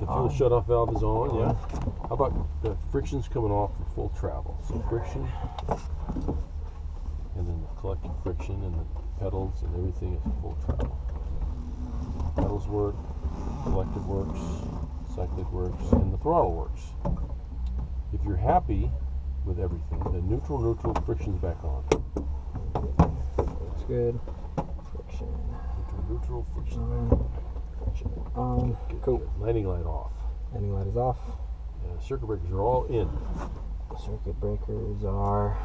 The fuel shutoff valve is on, yeah. How about the friction's coming off for full travel? So friction, and then the collective friction, and the pedals and everything is full travel. Pedals work, collective works, cyclic works, and the throttle works. If you're happy with everything, the neutral friction's back on. Looks good. Friction. Neutral friction. Friction on. Cool. Good. Landing light off. Landing light is off. And circuit breakers are all in. Circuit breakers are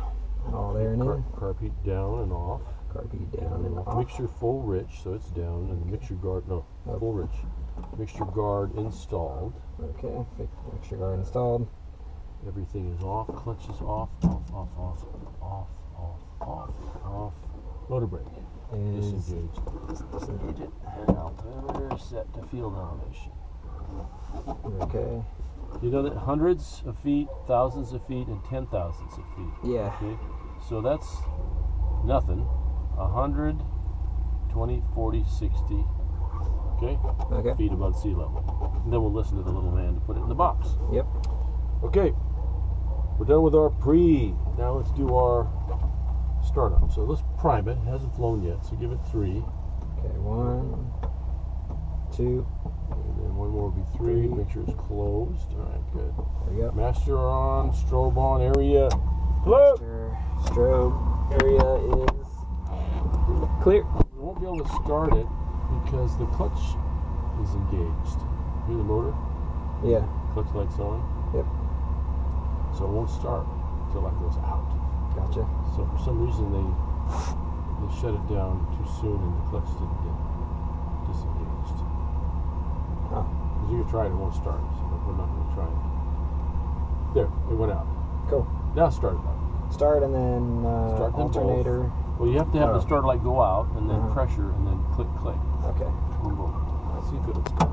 all there and in. Carb heat down and off. Carb heat down and off. Mixture full rich, so it's down, and the mixture guard, full rich. Mixture guard installed. Okay, mixture guard installed. Everything is off. Clutch is off. Motor brake. Disengaged. Disengage it. And altimeter set to field elevation. Okay. You know that hundreds of feet, thousands of feet, and 10,000s of feet. Yeah. Okay? So that's nothing. 100, 20, 40, 60. Okay? Feet above sea level. And then we'll listen to the little man to put it in the box. Yep. Okay. We're done with our pre. Now let's do our startup. So let's prime it. It hasn't flown yet, so give it 3. Okay, 1, 2. And then one more will be 3. Make sure it's closed. All right, good. There we go. Master on, strobe on, area. Hello. Strobe area is clear. We won't be able to start it because the clutch is engaged. Hear the motor? Yeah. Clutch lights on. Yep. So it won't start until that goes out. Gotcha. So for some reason they shut it down too soon and the clutch didn't get disengaged. Huh. Because you can try it, it won't start. So we're not going to try it. There, it went out. Cool. Now start it up. Start and then Start them alternator. both. Well, you have to have the starter light go out and then pressure and then click. Okay. Boom, boom. Let's see if it'll start.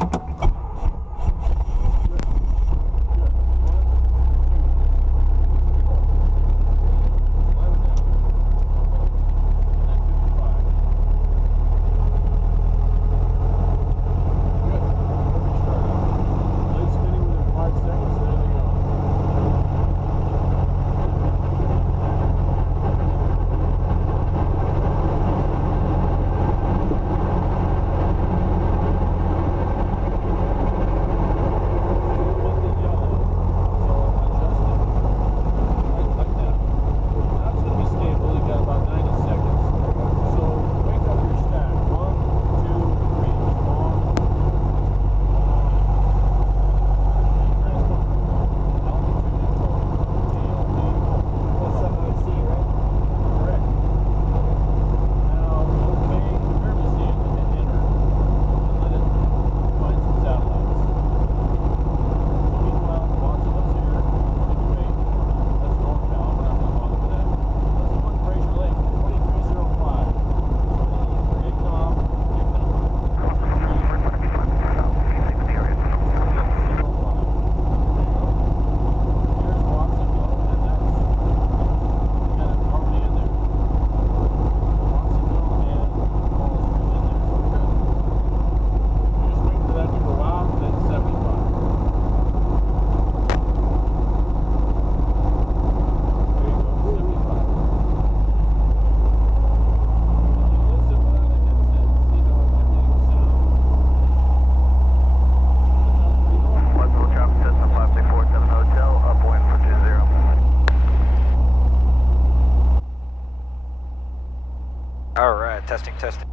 Testing.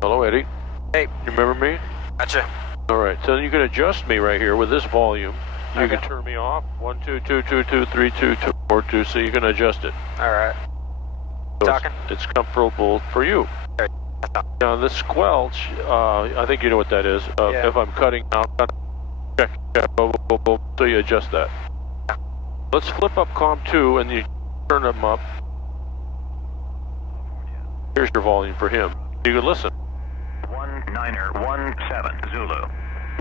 Hello, Eddie. Hey. You remember me? Gotcha. All right. So you can adjust me right here with this volume. You can turn me off. 1, 2, 2, 2, 2, 3, 2, 2, 4, 2. So you can adjust it. All right. So Talking. It's comfortable for you. Now the squelch, I think you know what that is. If I'm cutting out, check, boom, so you adjust that. Let's flip up COM2 and you turn them up. Here's your volume for him. You can listen. 1917 Zulu.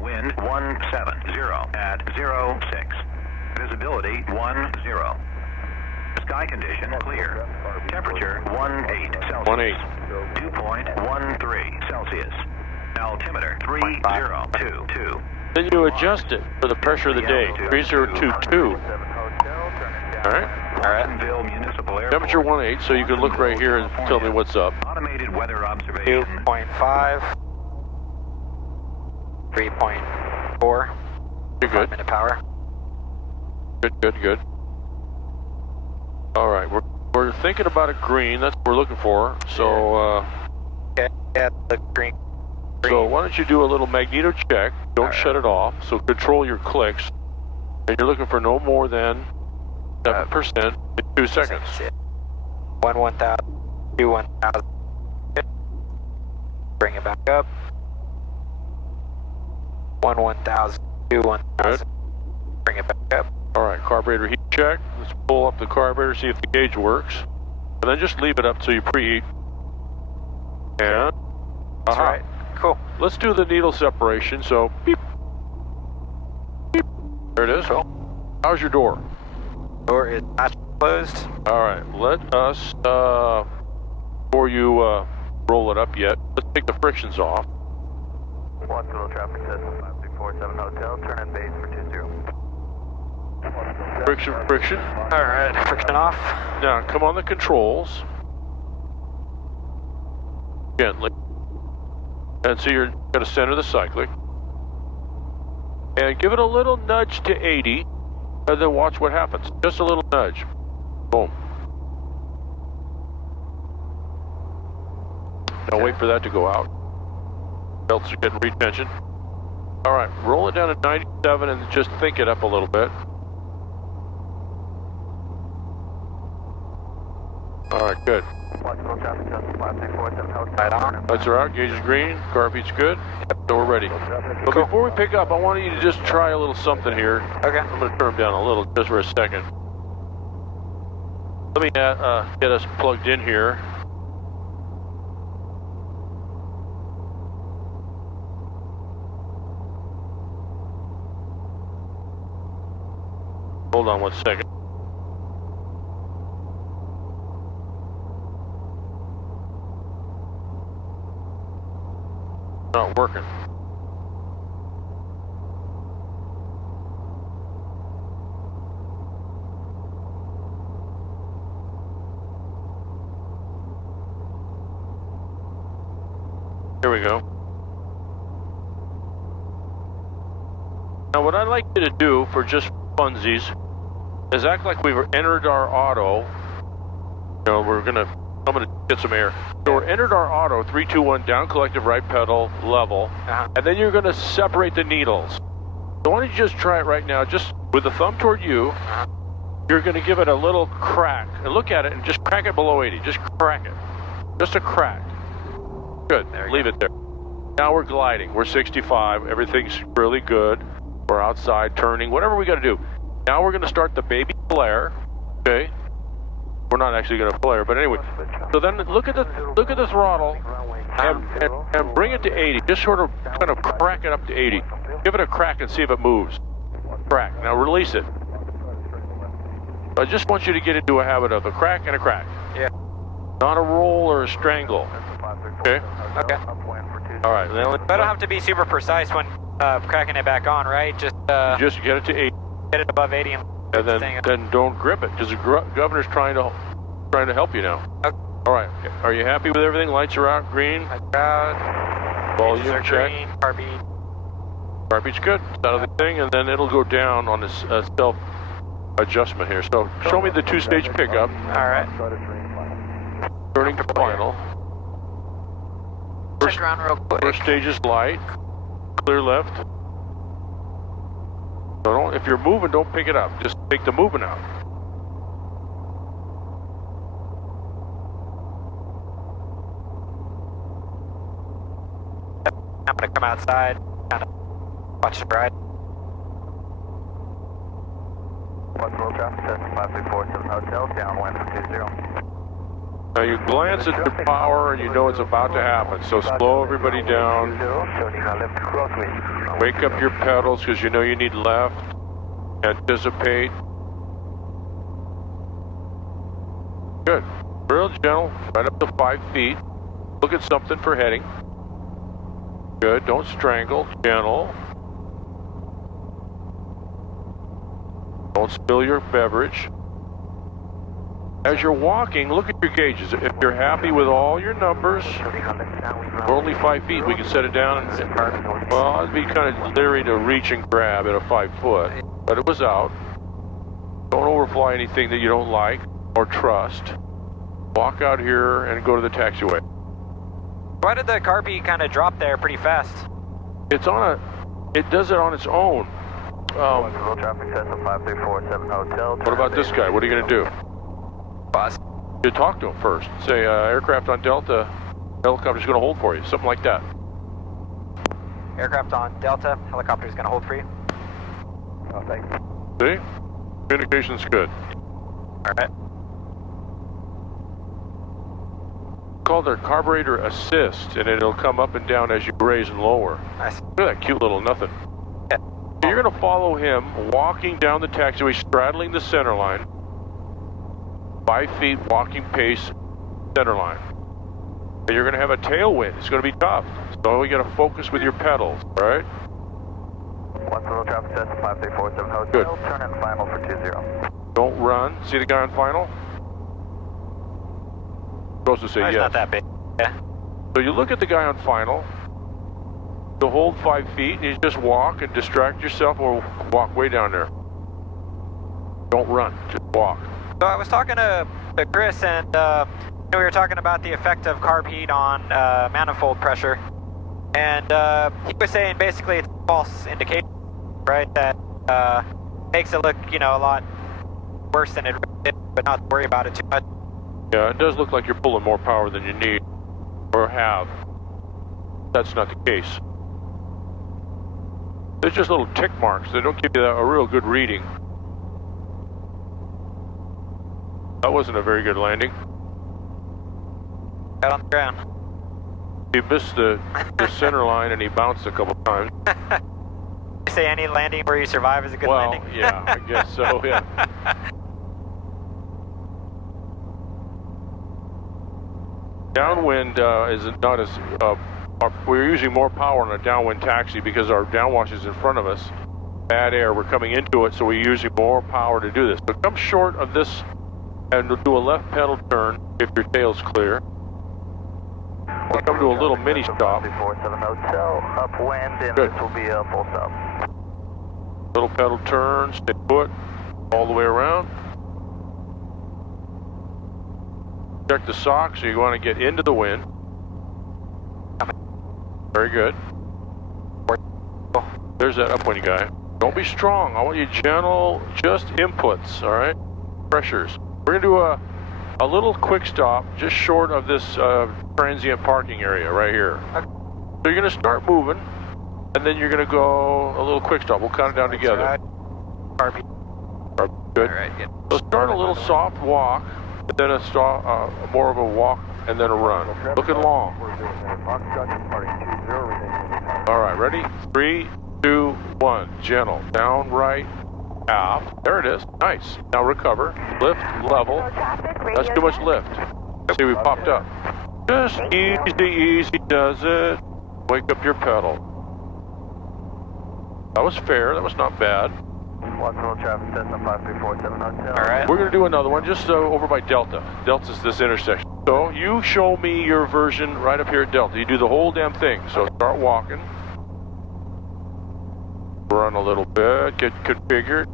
Wind 170 at 06. Visibility 10. Sky condition clear. Temperature 18 Celsius. 18. 2.13 Celsius. Altimeter 3022. Then you adjust it for the pressure of the day. 3022. Alright. Watsonville Municipal Airport. Temperature 18, so you can look right here and tell me what's up. Automated weather observation. 2.5. 3.4. You're good. 5-minute power. Good. Alright, we're thinking about a green. That's what we're looking for. So, Okay, yeah, the green. so why don't you do a little magneto check. Don't shut it off. So control your clicks. And you're looking for no more than 7% in 2 seconds. 1,000, 2,000. Bring it back up. 1,000, 2,000. Bring it back up. Alright, carburetor heat check. Let's pull up the carburetor, see if the gauge works. And then just leave it up till you preheat. And, That's right. Cool. Let's do the needle separation. So, beep. Beep. There it is. Cool. How's your door? Door is not closed. Alright, let us, before you roll it up yet, let's take the frictions off. Untitled Chapter 5347 Hotel. Turn in base for 20. Friction. Alright, friction off. Now, come on the controls. Gently. And so you're going to center the cyclic. And give it a little nudge to 80. And then watch what happens. Just a little nudge. Boom. Now wait for that to go out. Belts are getting retention. Alright, roll it down to 97 and just think it up a little bit. Alright, good. Right on. Lights are out, gauge is green, car feed's good, so we're ready. But before we pick up, I want you to just try a little something here. Okay. I'm going to turn them down a little just for a second. Let me get us plugged in here. Hold on 1 second. Not working. Here we go. Now what I'd like you to do for just funsies is act like we've entered our auto. You know, I'm gonna get some air. So we're entered our auto, 3, 2, 1, down collective, right pedal, level. And then you're gonna separate the needles. So why don't you just try it right now, just with the thumb toward you. You're gonna give it a little crack. And look at it and just crack it below 80. Just crack it. Just a crack. Good, leave it there. Now we're gliding, we're 65, everything's really good. We're outside, turning, whatever we gotta do. Now we're gonna start the baby flare, okay? We're not actually gonna flare, but anyway. So then look at the throttle and bring it to 80. Just sort of kind of crack it up to 80. Give it a crack and see if it moves. Crack, now release it. I just want you to get into a habit of a crack and a crack. Yeah. Not a roll or a strangle. Okay? Okay. All right. But I don't have to be super precise when cracking it back on, right? Just get it to 80. Get it above 80 and then don't grip it because the governor's trying to help you now. Okay. All right. Are you happy with everything? Lights are out, green. Lights out. Volume check. Green. Carbeat. Carbeat's good. It's out of the thing, and then it'll go down on this self adjustment here. So show me the 2-stage pickup. All right. Turning to final. Check around real quick. First stage is light. Clear left. So if you're moving, don't pick it up. Just take the movement out. I'm gonna come outside, kind of watch the ride. Untitled Chapter 5347 Hotel. Downwind for 20. Now you glance at your power and you know it's about to happen. So slow everybody down. Wake up your pedals because you know you need left. Anticipate. Good. Real gentle, right up to 5 feet. Look at something for heading. Good, don't strangle, gentle. Don't spill your beverage. As you're walking, look at your gauges. If you're happy with all your numbers, we're only 5 feet, we can set it down. Well, I'd be kind of leery to reach and grab at a 5 foot, but it was out. Don't overfly anything that you don't like or trust. Walk out here and go to the taxiway. Why did the Carpy kind of drop there pretty fast? It does it on its own. Traffic Cessna 5347 Hotel. What about this guy? What are you going to do? Boss. You talk to him first. Say, aircraft on Delta, helicopter's going to hold for you. Something like that. Aircraft on Delta, helicopter's gonna hold for you. Oh, thanks. See? Communication's good. Alright. Called their carburetor assist, and it'll come up and down as you raise and lower. Nice. Look at that cute little nothing. Yeah. So you're going to follow him, walking down the taxiway, straddling the center line. 5 feet walking pace, center line. And you're going to have a tailwind. It's going to be tough. So you got to focus with your pedals, all right? 10 Traffic Cessna 5347 Hotel. Good. Turn in final for 20. Don't run. See the guy on final? Supposed to say It's yes. not that big. Yeah. So you look at the guy on final. You'll hold 5 feet and you just walk and distract yourself or walk way down there. Don't run, just walk. So I was talking to Chris, and we were talking about the effect of carb heat on manifold pressure, and he was saying basically it's a false indication, right? That makes it look, a lot worse than it really is, but not to worry about it too much. Yeah, it does look like you're pulling more power than you need or have. That's not the case. They're just little tick marks. They don't give you a real good reading. That wasn't a very good landing. Got on the ground. He missed the center line and he bounced a couple times. You say any landing where you survive is a good landing? Well, yeah, I guess so, yeah. Downwind is not as, we're using more power on a downwind taxi because our downwash is in front of us. Bad air, we're coming into it, so we're using more power to do this. So come short of this and we'll do a left pedal turn if your tail's clear. We'll come to a little mini stop. 347 Hotel, upwind, and Good. this will be a full stop. Little pedal turn, stay put, all the way around. Check the sock, so you want to get into the wind. Very good. There's that upwind guy. Don't be strong. I want you gentle, just inputs, all right? Pressures. We're going to do a little quick stop just short of this transient parking area right here. So you're going to start moving, and then you're going to go a little quick stop. We'll count it down together. Carpy. Good. Alright, good. So start a little soft walk, and then a stop, more of a walk, and then a run. Looking long. All right, ready? 3, 2, 1. Gentle. Down, right, aft. There it is. Nice. Now recover. Lift, level. That's too much lift. See, we popped up. Just easy does it. Wake up your pedal. That was fair. That was not bad. 10 Traffic Cessna 5347 Hotel. Alright. We're going to do another one just over by Delta. Delta's this intersection. So you show me your version right up here at Delta. You do the whole damn thing. So start walking. Run a little bit. Get configured.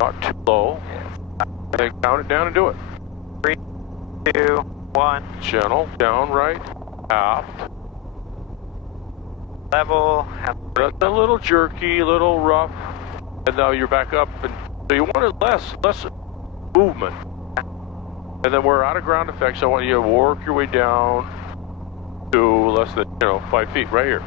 Not too low. And then count it down and do it. 3, 2, 1. Gentle. Down, right, aft. Level. That's a little jerky, a little rough. And now you're back up. And so you want less movement. And then we're out of ground effect, so I want you to work your way down to less than, 5 feet right here.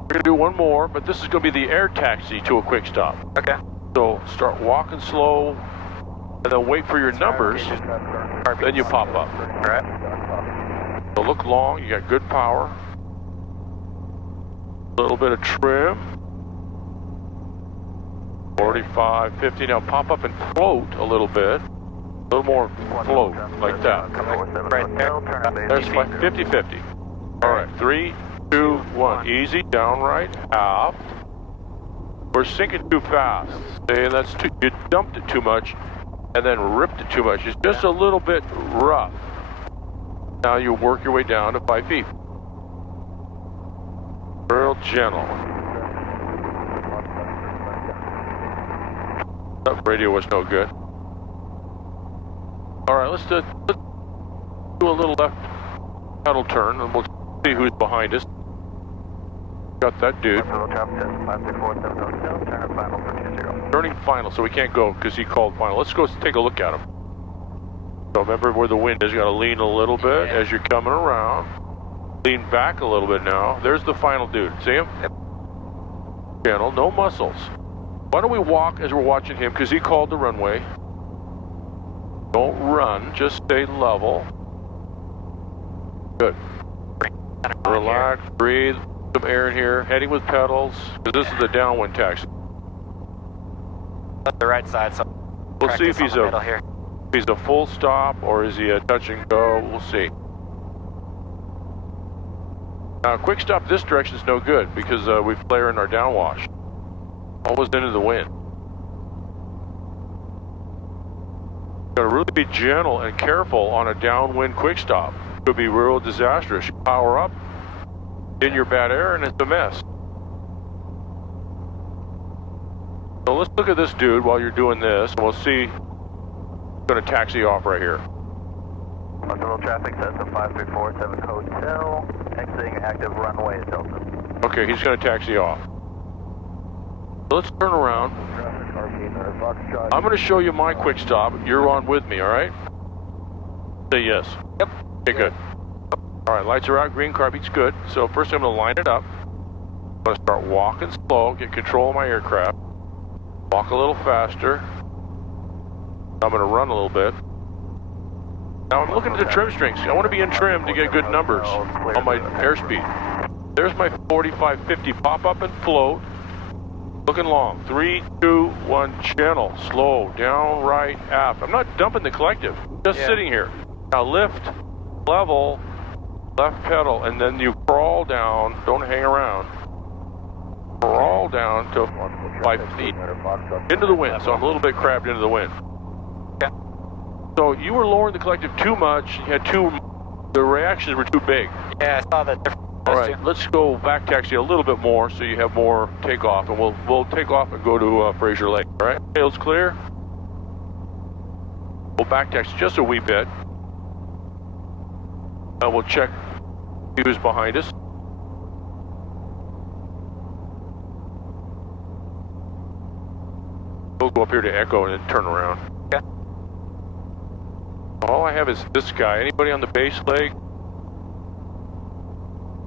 We're going to do one more, but this is going to be the air taxi to a quick stop. Okay. So start walking slow, and then wait for your numbers, then you pop up. Alright. So look long, you got good power. A little bit of trim. 45, 50. Now pop up and float a little bit. A little more float, like that. Right there. There's 50-50. All right, 3, 2, 1. Easy, down right, half. We're sinking too fast. See, that's too, you dumped it too much and then ripped it too much. It's just a little bit rough. Now you work your way down to 5 feet. Real gentle. That radio was no good. All right, let's do a little left pedal turn, and we'll see who's behind us. Got that dude. Turning final, so we can't go because he called final. Let's go take a look at him. So remember where the wind is. You got to lean a little bit as you're coming around. Lean back a little bit now. There's the final dude. See him? Yep. Gentle, no muscles. Why don't we walk as we're watching him, because he called the runway. Don't run, just stay level. Good. Relax, breathe, some air in here. Heading with pedals, because this is the downwind taxi. The right side, so we'll see if he's a full stop or is he a touch and go. We'll see. Now, quick stop this direction is no good because we flare in our downwash. Almost into the wind. Got to really be gentle and careful on a downwind quick stop. Could be real disastrous. You power up in your bad air and it's a mess. So let's look at this dude while you're doing this, and we'll see. I'm going to taxi off right here. Untitled traffic says the 5347 hotel, exiting active runway at Delta. Okay, he's going to taxi off. So let's turn around. I'm going to show you my quick stop. You're on with me, all right? Say yes. Yep. Okay, good. All right, lights are out, green car beat's good. So first I'm going to line it up. I'm going to start walking slow, get control of my aircraft. Walk a little faster. I'm going to run a little bit. Now I'm looking at the trim strings. I want to be in trim to get good numbers on my airspeed. There's my 45-50 pop up and float. Looking long. 3, 2, 1, gentle, slow, down, right, aft. I'm not dumping the collective. Just sitting here. Now lift, level, left pedal, and then you crawl down. Don't hang around. Crawl down to 5 feet into the wind. So I'm a little bit crabbed into the wind. Okay. So you were lowering the collective too much. You had the reactions were too big. Yeah, I saw the difference. All right, let's go back taxi a little bit more so you have more takeoff, and we'll take off and go to Frazier Lake. All right, tail's clear. We'll back taxi just a wee bit. We'll check who's behind us. We'll go up here to Echo and then turn around. Okay. All I have is this guy. Anybody on the base leg?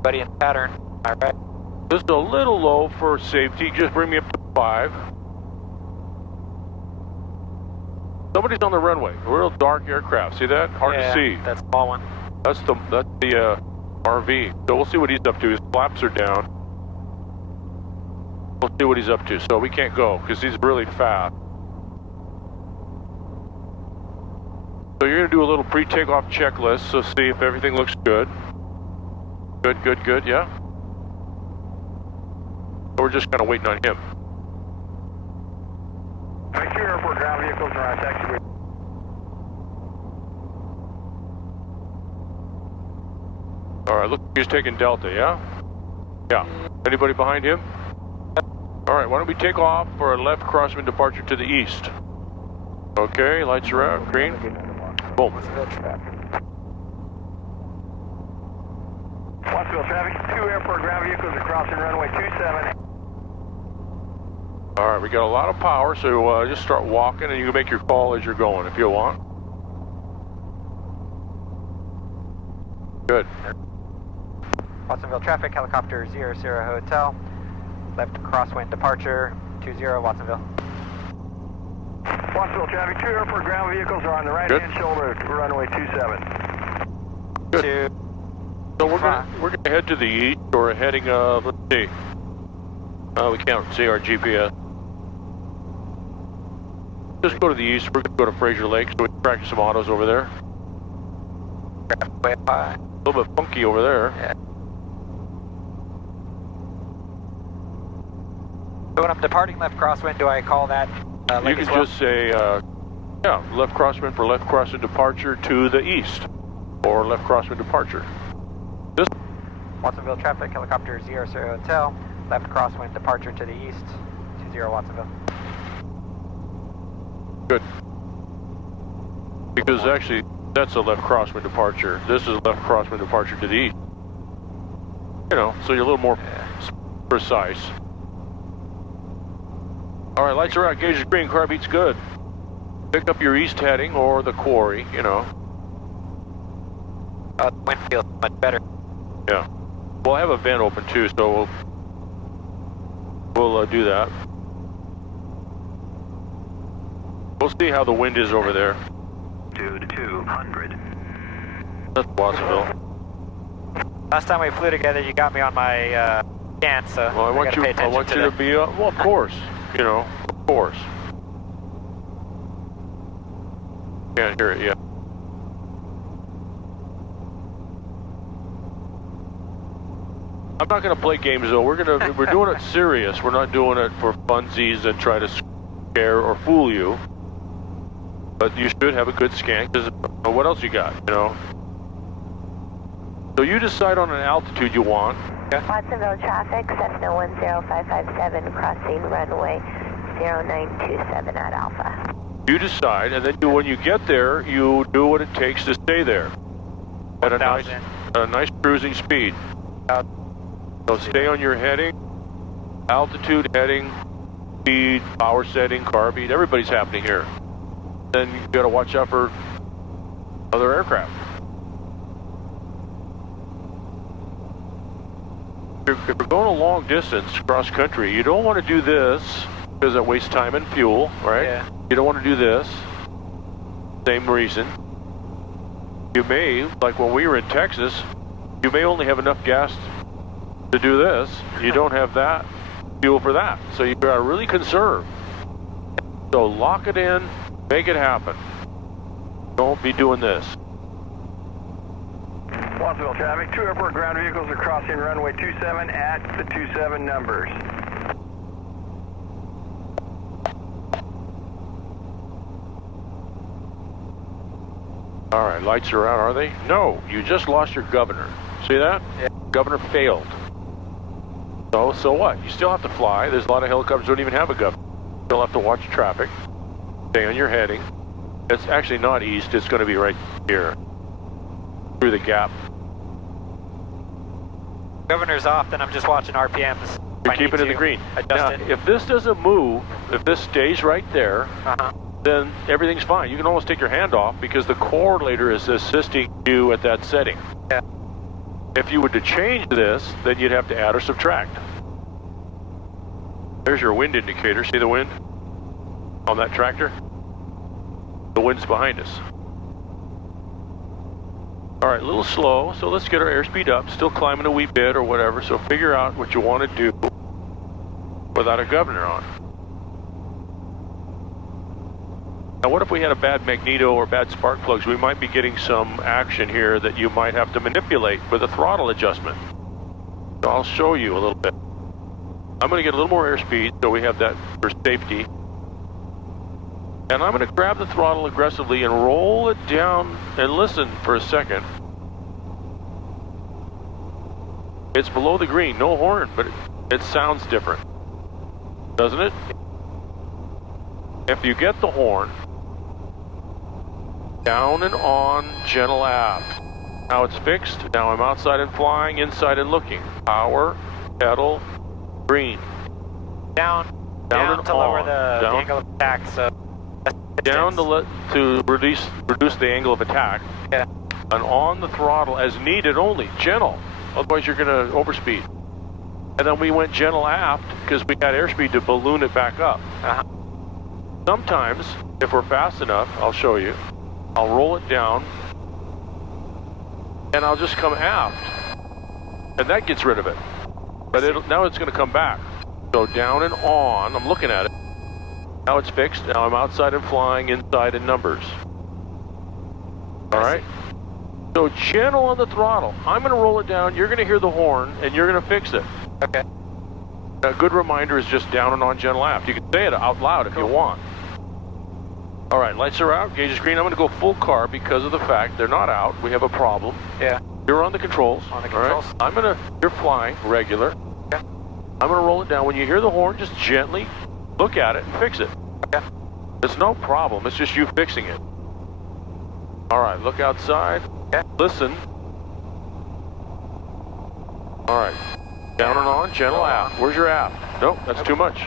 Buddy in pattern. All right. This is a little low for safety. Just bring me up to 5. Somebody's on the runway. A real dark aircraft. See that? Hard to see. That small one. That's the RV. So we'll see what he's up to. His flaps are down. We'll see what he's up to. So we can't go because he's really fast. So you're going to do a little pre-takeoff checklist. So see if everything looks good. Good, good, good, yeah? We're just kind of waiting on him. Make sure airport ground vehicles are on taxiway. All right, look, he's taking Delta, yeah? Yeah. Anybody behind him? All right, why don't we take off for a left crosswind departure to the east? Okay, lights are out, green. Boom. Watsonville traffic, 2 airport ground vehicles are crossing runway 27. All right, we got a lot of power, so just start walking and you can make your call as you're going if you want. Good. Watsonville traffic, helicopter 00 hotel. Left crosswind departure 20 Watsonville. Watsonville traffic, 2 airport ground vehicles are on the right-hand shoulder to runway 27. Good. So we're gonna head to the east, or heading let's see. We can't see our GPS. Just go to the east. We're going to go to Frazier Lake, so we can practice some autos over there. Way up high. A little bit funky over there. Yeah. So when I'm departing left crosswind, do I call that You lake can as well? just say, yeah, left crosswind for left crosswind departure to the east, or left crosswind departure. This Watsonville traffic, helicopter 00 Hotel, left crosswind departure to the east, 20 Watsonville. good. Because actually, that's a left crosswind departure. This is a left crosswind departure to the east. You know, so you're a little more precise. All right, lights are out, gauge is green, car beat's good. Pick up your east heading or the quarry, you know. The wind feels much better. Yeah. We'll have a vent open too, so we'll do that. We'll see how the wind is over there. 200. That's Watsonville. Last time we flew together, you got me on my scan, so Well, I want you to be, well, of course, you know, of course. Can't hear it yet. I'm not going to play games though. We're doing it serious. We're not doing it for funsies and try to scare or fool you. But you should have a good scan, because what else you got, you know? So you decide on an altitude you want. Watsonville traffic, Cessna 10557, crossing runway 0927 at Alpha. You decide, and then when you get there, you do what it takes to stay there at a nice cruising speed. So stay on your heading, altitude, heading, speed, power setting, car beat. Everybody's happening here. Then you got to watch out for other aircraft. If you're going a long distance cross country, you don't want to do this because it wastes time and fuel, right? Yeah. You don't want to do this. Same reason. You may, like when we were in Texas, you may only have enough gas to do this. You don't have that fuel for that. So you got to really conserve. So lock it in, make it happen. Don't be doing this. Watsonville traffic, 2 airport ground vehicles are crossing runway 27 at the 27 numbers. All right, lights are out, are they? No, you just lost your governor. See that? Yeah. Governor failed. So what? You still have to fly. There's a lot of helicopters that don't even have a governor. You still have to watch traffic. Stay on your heading. It's actually not east. It's going to be right here. Through the gap. Governor's off, then I'm just watching RPMs. You're keeping it in the green. Adjust Now, it. if this doesn't move, if this stays right there, then everything's fine. You can almost take your hand off because the correlator is assisting you at that setting. Yeah. If you were to change this, then you'd have to add or subtract. There's your wind indicator. See the wind on that tractor? The wind's behind us. All right, a little slow, so let's get our airspeed up. Still climbing a wee bit or whatever, so figure out what you want to do without a governor on. Now, what if we had a bad magneto or bad spark plugs? We might be getting some action here that you might have to manipulate with a throttle adjustment. So I'll show you a little bit. I'm going to get a little more airspeed, so we have that for safety. And I'm going to grab the throttle aggressively and roll it down and listen for a second. It's below the green, no horn, but it sounds different, doesn't it? If you get the horn, down and on, gentle aft. Now it's fixed. Now I'm outside and flying, inside and looking. Power, pedal, green. Down and to lower on. the angle of attack, so... Down to reduce the angle of attack. Yeah. And on the throttle as needed only, gentle. Otherwise you're going to overspeed. And then we went gentle aft because we had airspeed to balloon it back up. Sometimes, if we're fast enough, I'll show you, I'll roll it down and I'll just come aft. And that gets rid of it. But now it's going to come back. So down and on, I'm looking at it. Now it's fixed. Now I'm outside and flying, inside in numbers. All right? So gentle on the throttle. I'm going to roll it down. You're going to hear the horn, and you're going to fix it. Okay. A good reminder is just down and on gentle aft. You can say it out loud if you want. All right, lights are out. Gauge is green. I'm going to go full car because of the fact they're not out. We have a problem. Yeah. You're on the controls. On the controls. All right? You're flying regular. Okay. I'm going to roll it down. When you hear the horn, just gently look at it and fix it. Okay. It's no problem. It's just you fixing it. All right, look outside. Okay. Listen. All right. Down and on, gentle aft. Where's your aft? Nope, that's too much.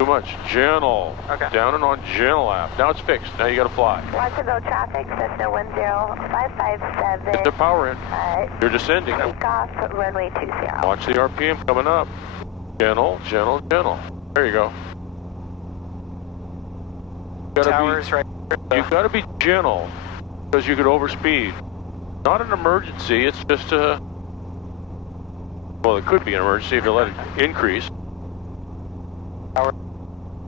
Too much. Gentle. Okay. Down and on, gentle aft. Now it's fixed. Now you got to fly. Watsonville traffic, Cessna 10557. Get the power in. You're descending. Takeoff, runway 20. Watch the RPM coming up. Gentle, gentle, gentle. There you go. Towers right here. You got to be gentle because you could overspeed. Not an emergency. It's just a. Well, it could be an emergency if you let it increase. All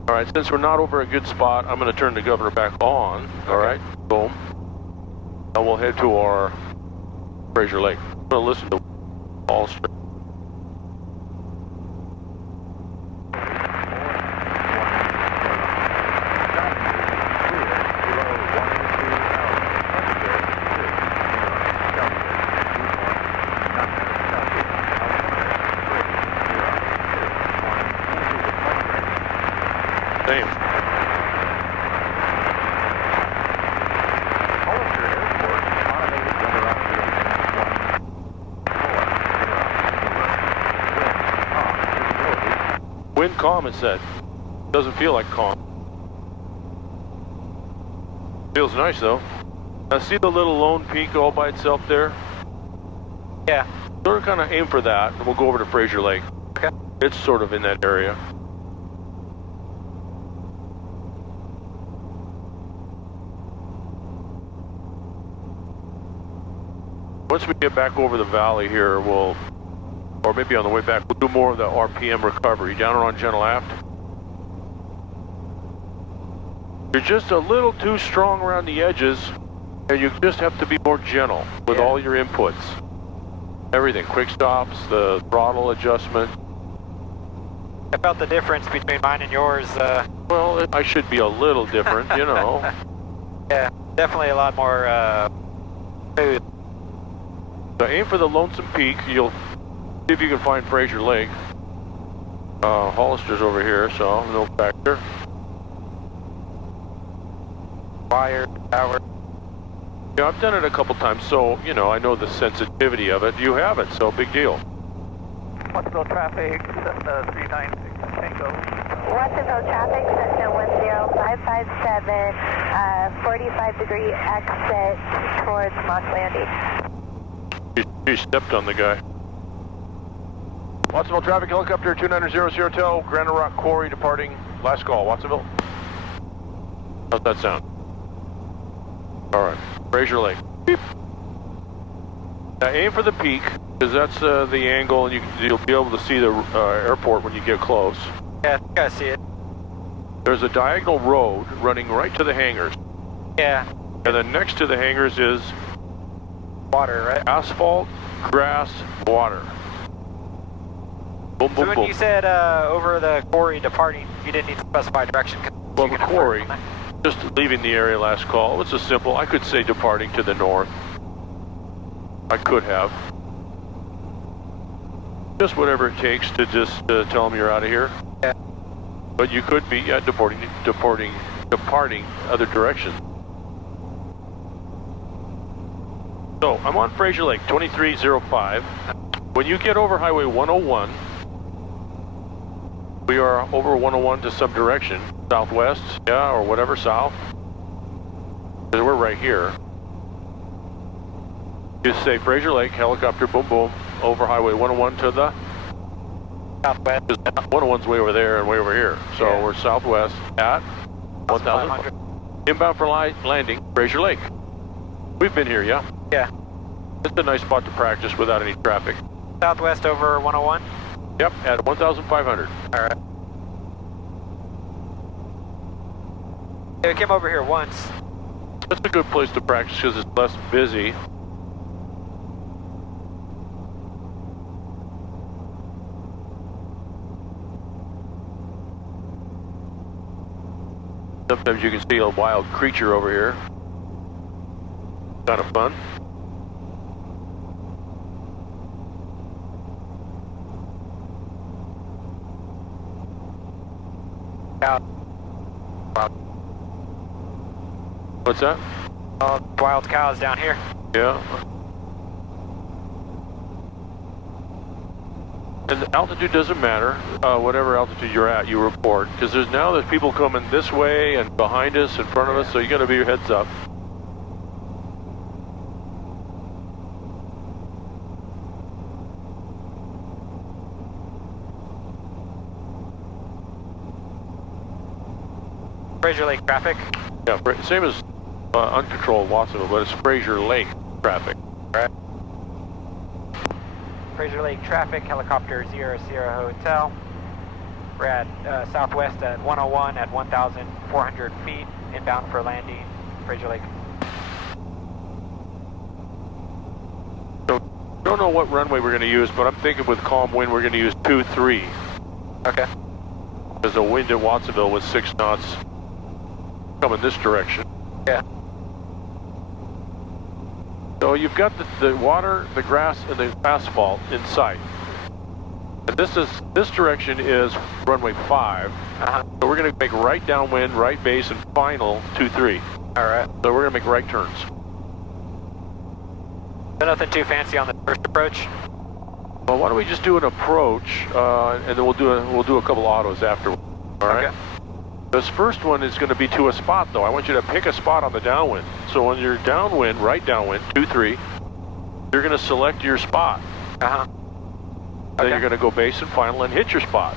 right, since we're not over a good spot, I'm going to turn the governor back on. All right, boom. Now we'll head to our Frazier Lake. I'm going to listen to all straight. Same. Wind calm, it said. Doesn't feel like calm. Feels nice though. Now see the little lone peak all by itself there? Yeah. Sort of kind of aim for that, and we'll go over to Frazier Lake. Okay. It's sort of in that area. Once we get back over the valley here, we'll, or maybe on the way back, we'll do more of the RPM recovery. Down and on gentle aft. You're just a little too strong around the edges, and you just have to be more gentle with all your inputs. Everything, quick stops, the throttle adjustment. I felt the difference between mine and yours. Well, I should be a little different, you know. Yeah, definitely a lot more smooth. So aim for the Lonesome Peak. You'll see if you can find Frazier Lake. Hollister's over here, so no factor. Wire, tower. Yeah, I've done it a couple times, so, you know, I know the sensitivity of it. You have it, so big deal. Watsonville traffic, Cessna 396, Tango. Watsonville traffic, Cessna 10557, 45-degree exit towards Moss Landing. You stepped on the guy. Watsonville traffic, helicopter 2900 Hotel, Granite Rock Quarry departing. Last call, Watsonville. How's that sound? All right, Frazier Lake. Beep. Now aim for the peak, because that's the angle, and you'll be able to see the airport when you get close. Yeah, I think I see it. There's a diagonal road running right to the hangars. Yeah. And then next to the hangars is Water, right? asphalt, grass, water. Boom, So boom, when boom. you said over the quarry departing, you didn't need to specify direction. Well, the quarry, just leaving the area last call. It's a simple, I could say departing to the north. I could have. Just whatever it takes to just tell them you're out of here. Yeah. But you could be departing other directions. So I'm on Frazier Lake, 2305. When you get over Highway 101, we are over 101 to some direction, southwest, yeah, or whatever, south. Because we're right here. Just say Frazier Lake, helicopter, boom, boom, over Highway 101 to the southwest. 101's way over there and way over here. So we're southwest at 1,500. Inbound for landing, Frazier Lake. We've been here, yeah? Yeah. It's a nice spot to practice without any traffic. Southwest over 101? Yep, at 1,500. All right. Yeah, we came over here once. That's a good place to practice because it's less busy. Sometimes you can see a wild creature over here. Kind of fun. What's that? Wild cows down here. Yeah. And the altitude doesn't matter. Whatever altitude you're at, you report. Because there's people coming this way and behind us, in front of us, so you got to be your heads up. Frazier Lake traffic. Yeah, same as uncontrolled Watsonville, but it's Frazier Lake traffic. Right. Frazier Lake traffic, helicopter 00 Hotel. We're at southwest at 101 at 1,400 feet, inbound for landing, Frazier Lake. So, don't know what runway we're going to use, but I'm thinking with calm wind we're going to use 2-3. Okay. Because the wind at Watsonville was 6 knots coming this direction. Yeah. So you've got the water, the grass, and the asphalt in sight. And this direction is runway 5. So we're going to make right downwind, right base, and final 2-3. All right. So we're going to make right turns. So nothing too fancy on the first approach. Well, why don't we just do an approach, and then we'll do a couple autos afterwards. All right. Okay. This first one is going to be to a spot, though. I want you to pick a spot on the downwind. So when you're downwind, right downwind, 2-3, you're going to select your spot. Uh-huh. Then you're going to go base and final and hit your spot.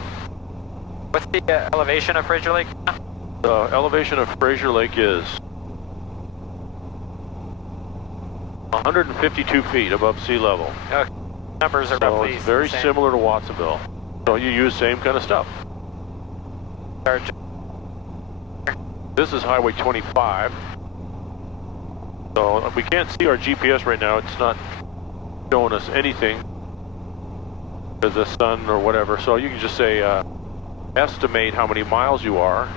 What's the elevation of Frazier Lake? The elevation of Frazier Lake is 152 feet above sea level. Okay. Numbers are So roughly it's very the same. similar to Watsonville. So you use same kind of stuff. This is Highway 25. So we can't see our GPS right now. It's not showing us anything because the sun or whatever. So you can just say estimate how many miles you are,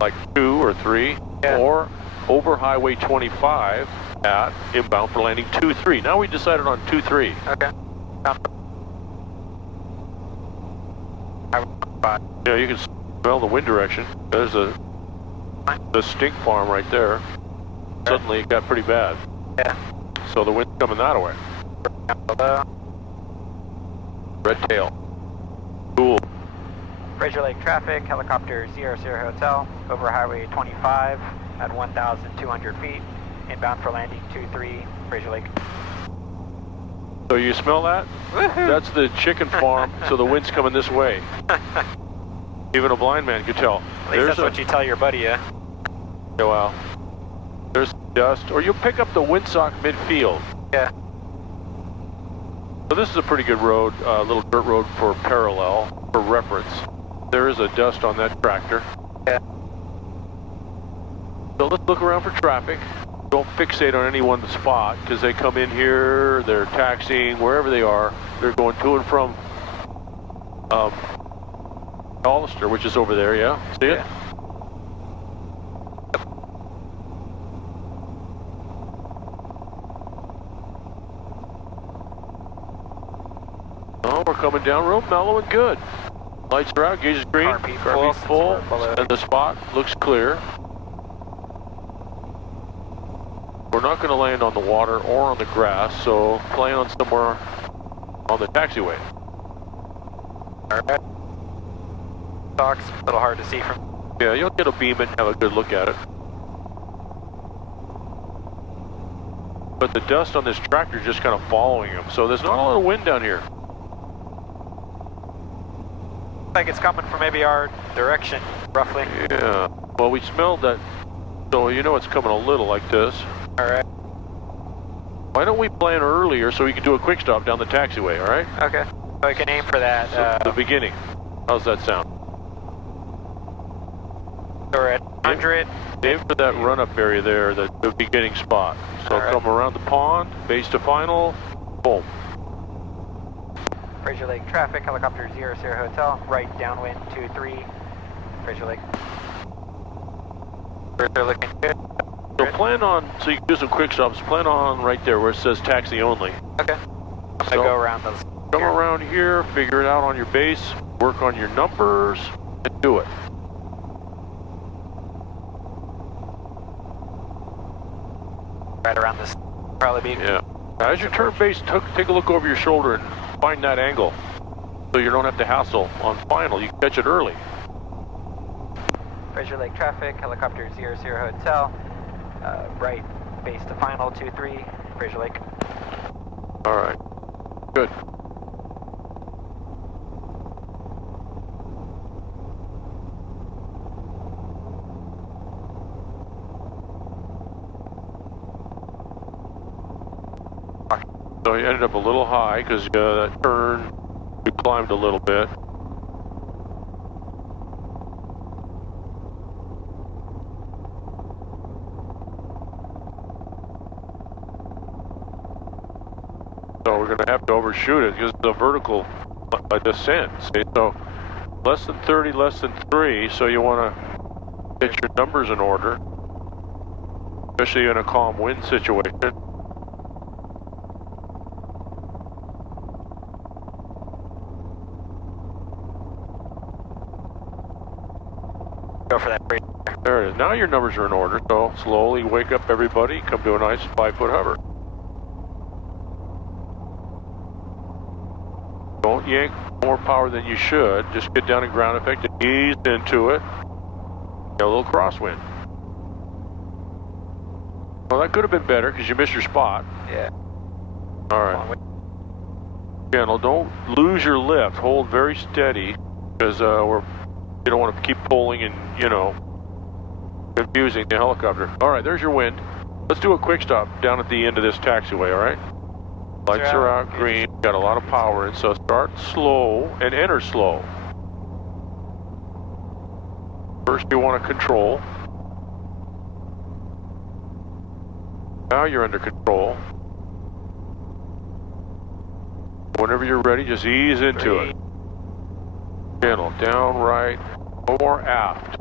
like 2 or 3, Yeah. or over Highway 25 at inbound for landing 2-3. Now we decided on 2-3. Okay. Yeah, you can smell the wind direction. There's the stink farm right there. Suddenly it got pretty bad. Yeah. So the wind's coming that way. Red tail. Cool. Frazier Lake traffic, helicopter 00 Hotel, over Highway 25 at 1,200 feet, inbound for landing 2-3, Frazier Lake. So you smell that? That's the chicken farm, so the wind's coming this way. Even a blind man could tell. At least that's what you tell your buddy, yeah? Yeah, well, there's dust, or you'll pick up the windsock midfield. Yeah. So this is a pretty good road, little dirt road for parallel, for reference. There is a dust on that tractor. Yeah. So let's look around for traffic. Don't fixate on any one spot, because they come in here, they're taxiing, wherever they are, they're going to and from Hollister, which is over there, yeah? See it? Yeah. Oh, we're coming down real mellow and good. Lights are out, gauge is green, Carpeet's full, below. and the spot looks clear. We're not going to land on the water or on the grass, so plan on somewhere on the taxiway. Alright. Docks, a little hard to see from. Yeah, you'll get a beam and have a good look at it. But the dust on this tractor is just kind of following him, so there's not a lot of wind down here. Like it's coming from maybe our direction, roughly. Yeah, well, we smelled that, so you know it's coming a little like this. Alright. Why don't we plan earlier so we can do a quick stop down the taxiway, all right? Okay. So we can aim for that. So the beginning. How's that sound? We're at 100. Aim for that run-up area there, the beginning spot. So Alright. come around the pond, base to final, boom. Frazier Lake traffic, helicopter 00 hotel, right downwind 23, Frazier Lake. They're looking good. So plan on, so you can do some quick stops, plan on right there where it says taxi only. Okay. I'm So- gonna go around those. Come around here, figure it out on your base, work on your numbers, and do it. Right around this, probably be. Yeah. As you turn base, take a look over your shoulder and find that angle. So you don't have to hassle on final, you can catch it early. Frazier Lake traffic, helicopter 00 hotel, right base to final 23, Frazier Lake. All right, good. So you ended up a little high because that turn, we climbed a little bit. So we're going to have to overshoot it because the vertical descent. See? So less than 30, less than 3. So you want to get your numbers in order, especially in a calm wind situation. Go for that bridge. There it is. Now your numbers are in order. So slowly wake up everybody. Come to a nice 5-foot hover. Don't yank more power than you should. Just get down in ground effect and ease into it. Get a little crosswind. Well, that could have been better because you missed your spot. Yeah. All right. Channel, don't lose your lift. Hold very steady because you don't want to keep pulling and, you know, confusing the helicopter. All right, there's your wind. Let's do a quick stop down at the end of this taxiway, all right? Lights are out, green, got a lot of power in, so start slow and enter slow. First you want to control. Now you're under control. Whenever you're ready, just ease into it. Channel, down, right, more aft.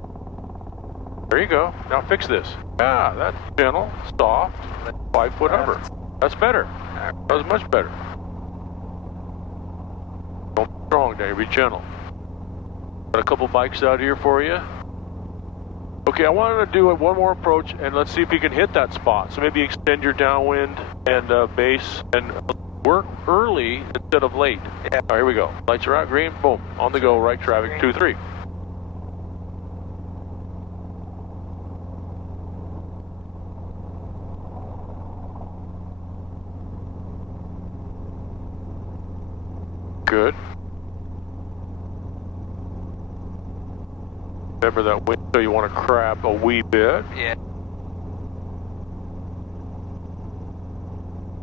There you go. Now fix this. Ah, that's gentle, soft, 5-foot hover. That's better. That was much better. Don't be strong there, be gentle. Got a couple bikes out here for you. Okay, I wanted to do one more approach and let's see if you can hit that spot. So maybe extend your downwind and base and work early instead of late. Yeah. All right, here we go. Lights are out, green, boom. On the go, right traffic, 2-3. Good. Remember that window, you want to crab a wee bit. Yeah.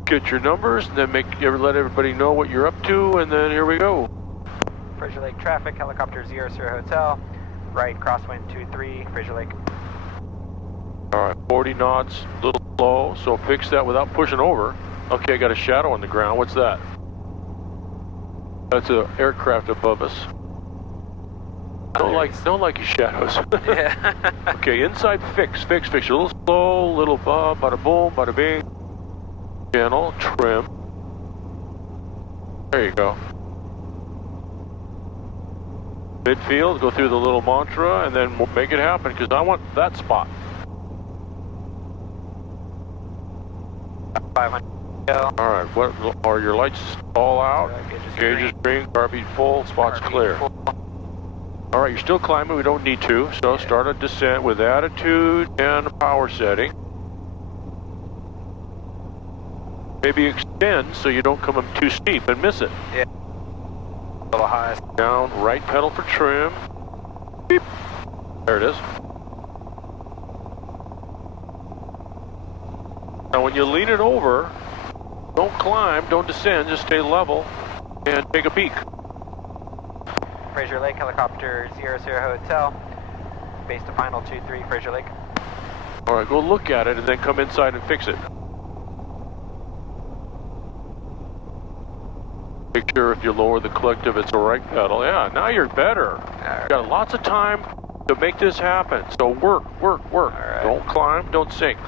Get your numbers, and then let everybody know what you're up to, and then here we go. Frazier Lake traffic, helicopter 00 hotel, right crosswind 23, Frazier Lake. All right, 40 knots, a little slow, so fix that without pushing over. Okay, I got a shadow on the ground. What's that? That's an aircraft above us. Don't like your shadows. Yeah. Okay, inside fix. A little slow, little bada boom, bada bing. Channel, trim. There you go. Midfield, go through the little mantra, and then we'll make it happen, because I want that spot. 500. All right, what are your lights all out? Gauges green, carby full, spots clear. All right, you're still climbing, we don't need to, so start a descent with attitude and power setting. Maybe extend so you don't come up too steep and miss it. Yeah. A little high. Down, right pedal for trim. Beep. There it is. Now when you lean it over, don't climb, don't descend, just stay level and take a peek. Frazier Lake helicopter 00 hotel, base to final 2-3, Frazier Lake. All right, go look at it and then come inside and fix it. Make sure if you lower the collective, it's the right pedal. Yeah, now you're better. Right. You got lots of time to make this happen. So work. Right. Don't climb, don't sink.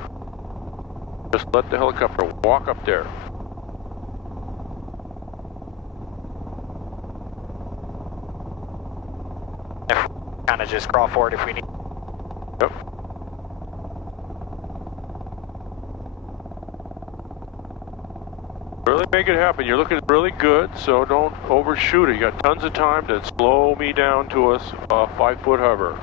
Just let the helicopter walk up there. Kind of just crawl forward if we need. Yep. Really make it happen. You're looking really good, so don't overshoot it. You got tons of time to slow me down to a 5-foot hover.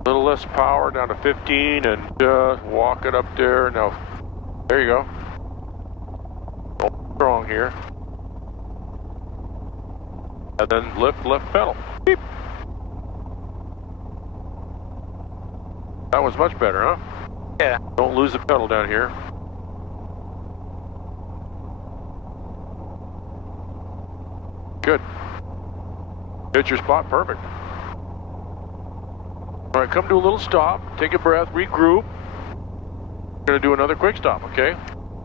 A little less power, down to 15, and just walk it up there. Now, there you go. Go strong here. And then lift left pedal. Beep. That was much better, huh? Yeah. Don't lose the pedal down here. Good. Hit your spot, perfect. All right, come to a little stop, take a breath, regroup. We're gonna do another quick stop, okay?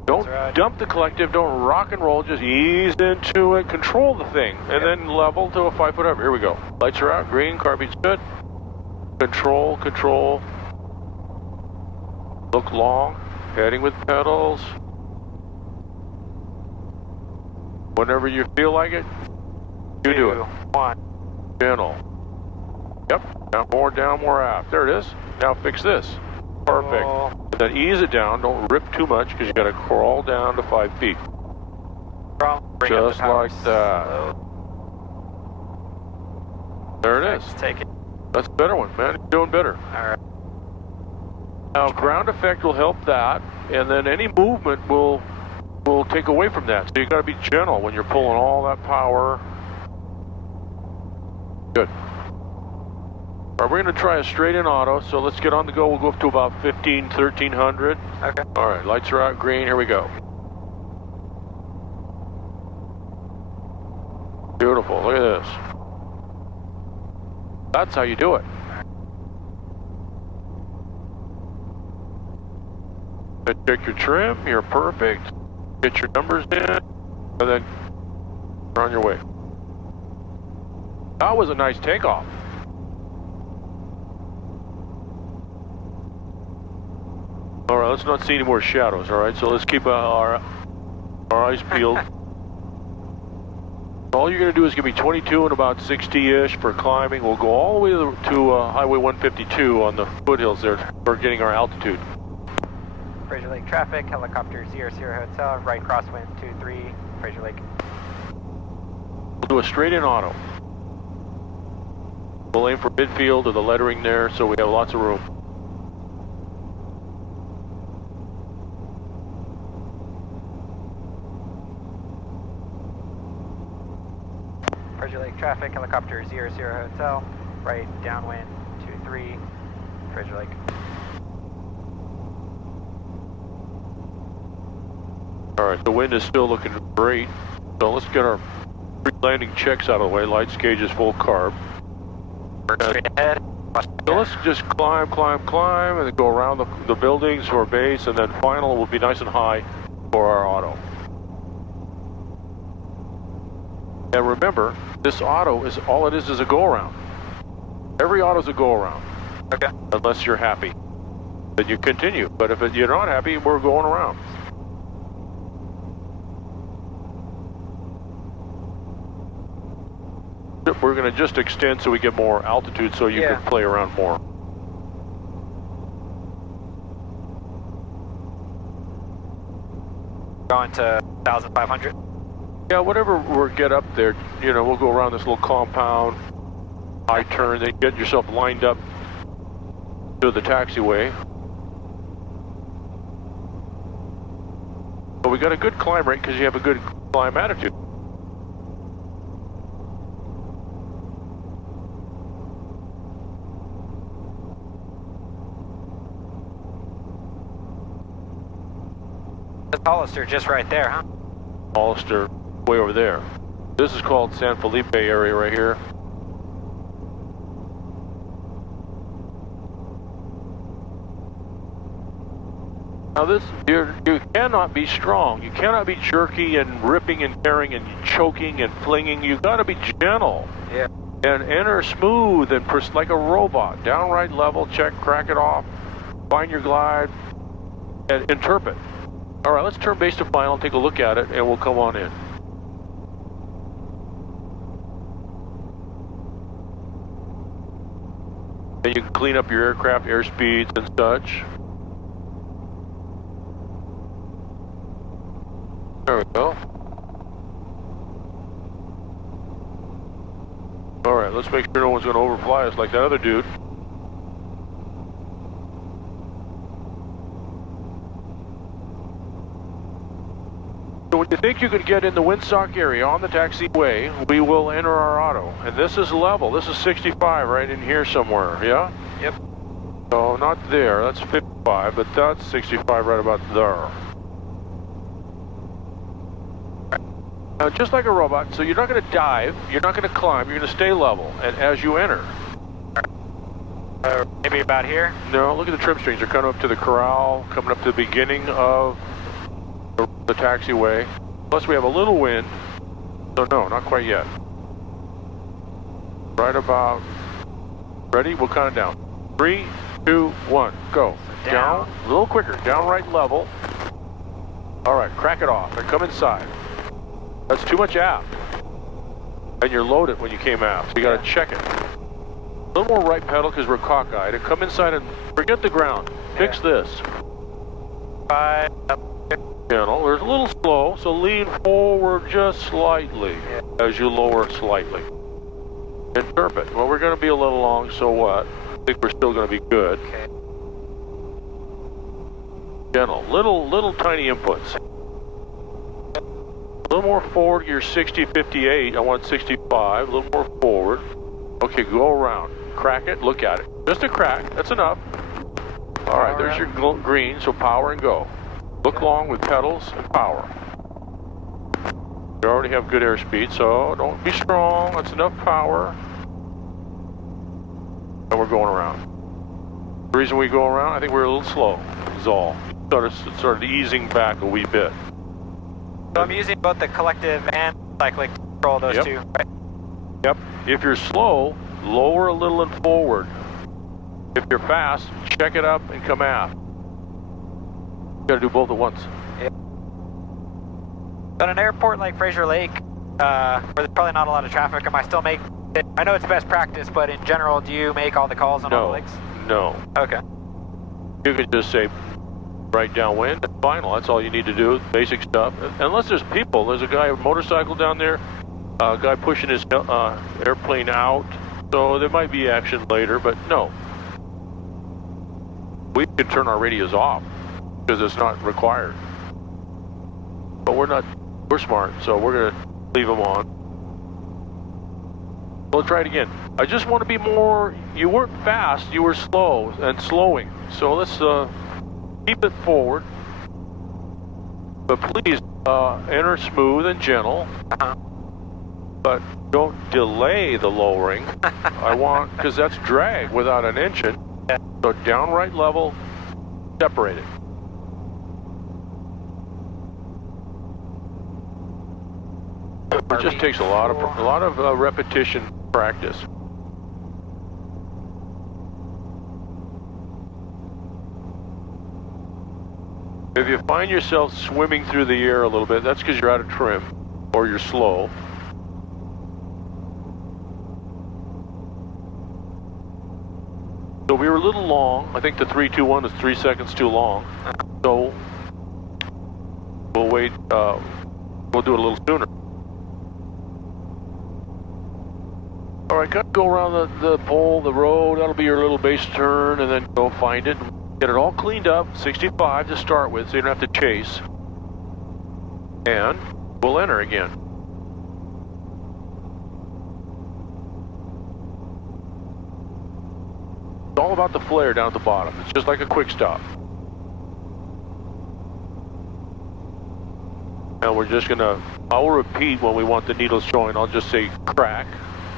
Don't dump the collective, don't rock and roll, just ease into it, control the thing, and then level to a 5-foot hover. Here we go. Lights are out, green, car beat's good. Control. Look long, heading with pedals. Whenever you feel like it, you do it. 1. Gentle. Yep, down, more aft. There it is. Now fix this. Perfect. And then ease it down. Don't rip too much because you got to crawl down to 5 feet. Just like that. There it is. Take it. That's a better one, man. You're doing better. All right. Now ground effect will help that, and then any movement will take away from that. So you got to be gentle when you're pulling all that power. Good. All right, we're going to try a straight-in auto, so let's get on the go. We'll go up to about 1300. Okay. All right, lights are out, green. Here we go. Beautiful. Look at this. That's how you do it. Check your trim. You're perfect. Get your numbers in, and then you're on your way. That was a nice takeoff. All right, let's not see any more shadows, all right? So let's keep our eyes peeled. All you're going to do is give me 22 and about 60-ish for climbing. We'll go all the way to Highway 152 on the foothills there for getting our altitude. Frazier Lake traffic, helicopter 00 Hotel, right crosswind 23, Frazier Lake. We'll do a straight-in auto. We'll aim for midfield or the lettering there so we have lots of room. Frazier Lake traffic, helicopter 00 Hotel, right downwind 23, Frazier Lake. All right, the wind is still looking great. So let's get our pre-landing checks out of the way. Lights, gauge is full carb. Straight ahead. So let's just climb, and then go around the buildings for base, and then final will be nice and high for our auto. And remember, this auto is all it is a go-around. Every auto is a go-around. Okay. Unless you're happy. Then you continue. But if you're not happy, we're going around. We're going to just extend so we get more altitude so you can play around more. Going to 1,500. Yeah, whatever we get up there, you know, we'll go around this little compound, high turn, then get yourself lined up to the taxiway. But we got a good climb rate because you have a good climb attitude. The Hollister just right there, huh? Hollister way over there. This is called San Felipe area right here. Now this, you cannot be strong. You cannot be jerky and ripping and tearing and choking and flinging. You got to be gentle. Yeah. And enter smooth and like a robot. Downright level, check, crack it off, find your glide, and interpret. All right, let's turn base to final, take a look at it, and we'll come on in. Then you can clean up your aircraft airspeeds and such. There we go. All right, let's make sure no one's going to overfly us like that other dude. So when you think you can get in the windsock area on the taxiway, we will enter our auto. And this is level. This is 65 right in here somewhere, yeah? Yep. So not there, that's 55, but that's 65 right about there. Now, just like a robot, so you're not going to dive, you're not going to climb, you're going to stay level, and as you enter. Maybe about here? No, look at the trim strings. They're coming up to the corral, coming up to the beginning of the taxiway. Plus, we have a little wind, so no, not quite yet. Right about. Ready? We'll count it down. 3, 2, 1, go. Down, a little quicker, down right level. All right, crack it off and come inside. That's too much aft. And you're loaded when you came aft, so you got to check it. A little more right pedal because we're cockeyed, and come inside and forget the ground. Fix this. 5. Channel. We're a little slow, so lean forward just slightly as you lower slightly. Interpret. Well, we're going to be a little long, so what? I think we're still going to be good. Okay. Gentle. Little tiny inputs. A little more forward, you're 60, 58. I want 65. A little more forward. Okay, go around. Crack it, look at it. Just a crack, that's enough. All right, there's your green, so power and go. Look long with pedals and power. You already have good airspeed, so don't be strong. That's enough power. And we're going around. The reason we go around, I think we're a little slow, is all. Started easing back a wee bit. So I'm using both the collective and cyclic to control those two, right? Yep. If you're slow, lower a little and forward. If you're fast, check it up and come aft. You gotta do both at once. Yeah. At an airport like Frazier Lake, where there's probably not a lot of traffic, am I still make it? I know it's best practice, but in general, do you make all the calls on all the lakes? No. Okay. You can just say right downwind and final. That's all you need to do. Basic stuff. Unless there's people. There's a guy, a motorcycle down there, a guy pushing his airplane out. So there might be action later, but no. We can turn our radios off because it's not required. But we're smart, so we're gonna leave them on. We'll try it again. I just want to be more, you weren't fast, you were slow and slowing. So let's keep it forward. But please enter smooth and gentle. But don't delay the lowering. I want, because that's drag without an engine. So down right level, separate it. It just takes a lot of repetition practice. If you find yourself swimming through the air a little bit, that's because you're out of trim or you're slow. So we were a little long. I think the 3-2-1 is 3 seconds too long. So we'll wait. We'll do it a little sooner. All right, go around the pole, the road. That'll be your little base turn, and then go find it. Get it all cleaned up. 65 to start with, so you don't have to chase. And we'll enter again. It's all about the flare down at the bottom. It's just like a quick stop. And we're just gonna, I'll repeat when we want the needles showing. I'll just say crack.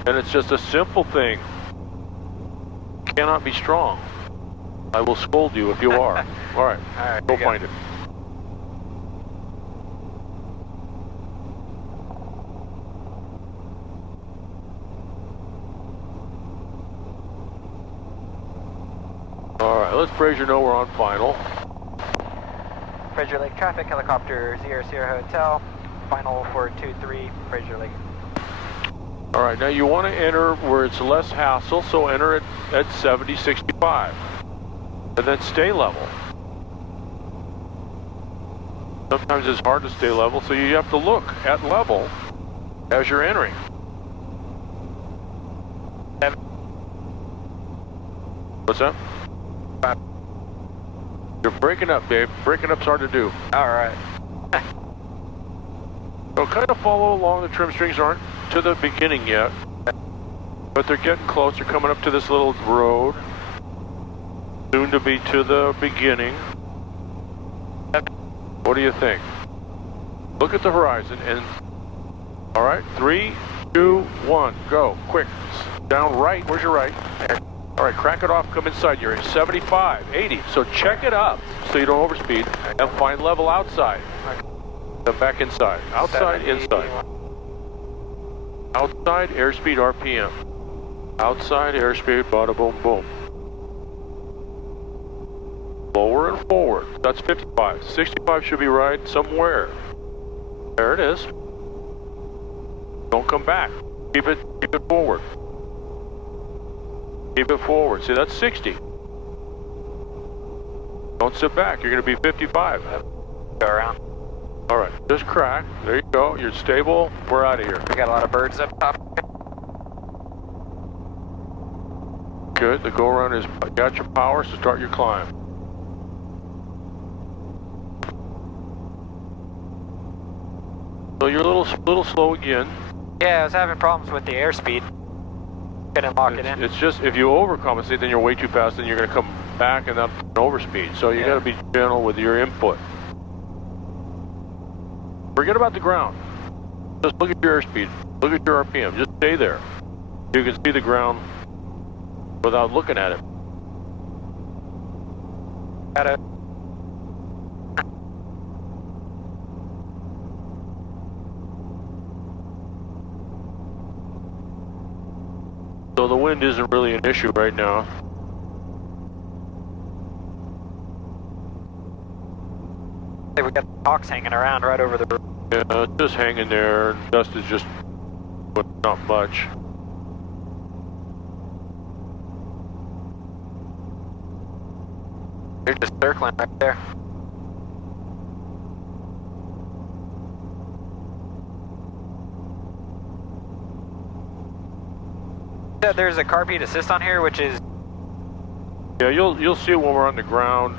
And it's just a simple thing. Cannot be strong. I will scold you if you are. All right, go find it. All right, let's Frazier know we're on final. Frazier Lake traffic, helicopter 00 Hotel, final 423, Frazier Lake. All right, now you want to enter where it's less hassle, so enter it at 70-65. And then stay level. Sometimes it's hard to stay level, so you have to look at level as you're entering. What's that? You're breaking up, Dave. Breaking up's hard to do. All right. So kind of follow along. The trim strings aren't to the beginning yet, but they're getting close. They're coming up to this little road. Soon to be to the beginning. What do you think? Look at the horizon and, all right, 3, 2, 1, go, quick. Down right, where's your right? All right, crack it off, come inside. You're at 75, 80. So check it up so you don't overspeed and find level outside. Come back inside. Outside, inside. Outside, airspeed, RPM. Outside, airspeed, bada boom, boom. Lower and forward. That's 55. 65 should be right somewhere. There it is. Don't come back. Keep it forward. Keep it forward. See, that's 60. Don't sit back. You're going to be 55. Go around. All right, just crack. There you go. You're stable. We're out of here. We got a lot of birds up top. Good. The go around is got your power, so start your climb. So you're a little slow again. Yeah, I was having problems with the airspeed. Couldn't lock it in. It's just if you overcompensate, then you're way too fast, then you're going to come back and that's an overspeed. So you got to be gentle with your input. Forget about the ground. Just look at your airspeed. Look at your RPM. Just stay there. You can see the ground without looking at it. Got it. So the wind isn't really an issue right now. Hey, we got hawks hanging around right over the roof. Yeah, it's just hanging there. Dust is just not much. They're just circling right there. Yeah, there's a carb heat assist on here, which is... Yeah, you'll see it when we're on the ground.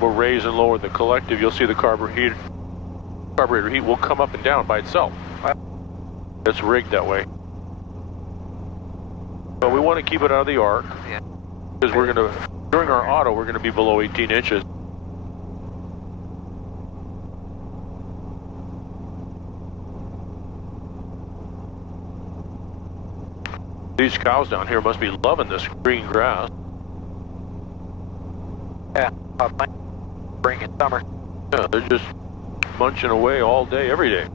We'll raise and lower the collective. You'll see the carburetor heat will come up and down by itself. It's rigged that way. But we want to keep it out of the arc. Yeah. Because we're going to, during our auto, we're going to be below 18 inches. These cows down here must be loving this green grass. Yeah, spring and summer. Yeah, they're just munching away all day, every day.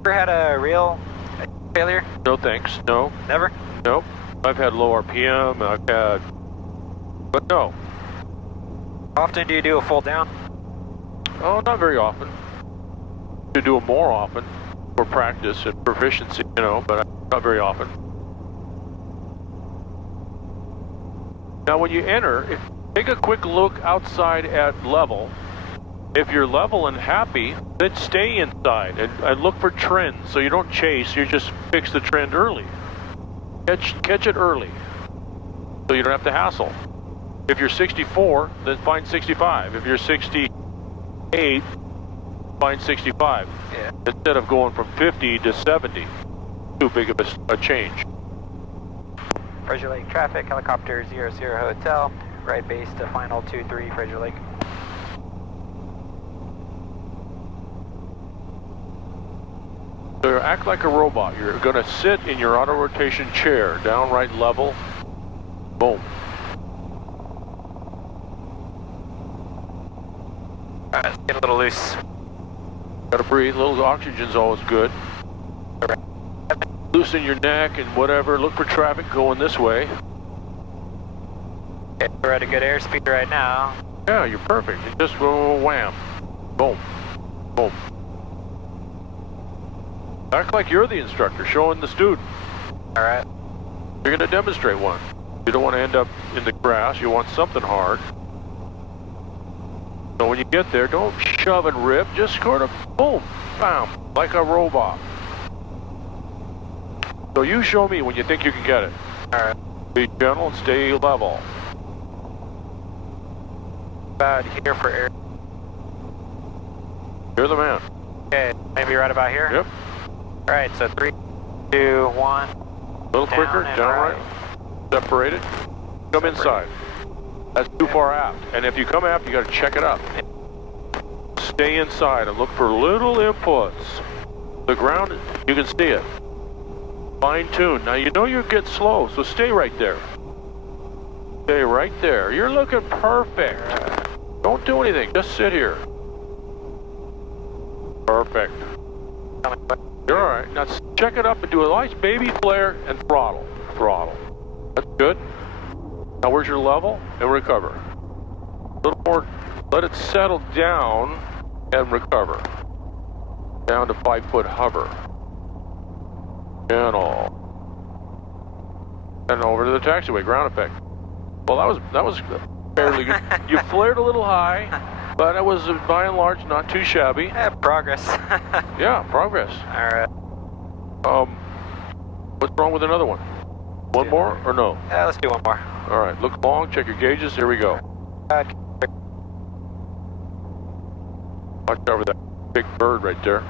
Ever had a real failure? No thanks, no. Never? Nope. I've had low RPM, but no. How often do you do a full down? Oh, not very often. You do it more often for practice and proficiency, you know, but not very often. Now when you enter, take a quick look outside at level. If you're level and happy, then stay inside and look for trends so you don't chase, you just fix the trend early. Catch it early so you don't have to hassle. If you're 64, then find 65. If you're 68, find 65. Yeah. Instead of going from 50 to 70. Too big of a change. Frazier Lake traffic, helicopter 00 Hotel, right base to final 23 Frazier Lake. So act like a robot. You're going to sit in your auto rotation chair, downright level. Boom. Alright, let's get a little loose. Got to breathe. A little oxygen's always good. Loosen your neck and whatever. Look for traffic going this way. Okay, we're at a good airspeed right now. Yeah, you're perfect. You just go wham. Boom. Boom. Act like you're the instructor showing the student. Alright. You're going to demonstrate one. You don't want to end up in the grass. You want something hard. So when you get there, don't shove and rip. Just sort of boom, bam, like a robot. So you show me when you think you can get it. Alright. Be gentle and stay level. About here for air. You're the man. Okay, maybe right about here? Yep. Alright, so 3, 2, 1. A little quicker, and down right. Separated. Come inside. That's too far aft. And if you come aft, you got to check it up. Stay inside and look for little inputs. The ground, you can see it. Fine tune. Now you know you get slow, so stay right there. Stay right there. You're looking perfect. Don't do anything. Just sit here. Perfect. You're all right. Now check it up and do a nice baby flare and throttle. Throttle. That's good. Now where's your level? And recover. A little more. Let it settle down and recover. Down to 5-foot hover. Gentle. And over to the taxiway. Ground effect. Well, that was fairly good. You flared a little high, but it was by and large not too shabby. Yeah, progress. Yeah, progress. Alright. What's wrong with another one? One more or no? Yeah, let's do one more. All right, look long, check your gauges. Here we go. Watch over that big bird right there.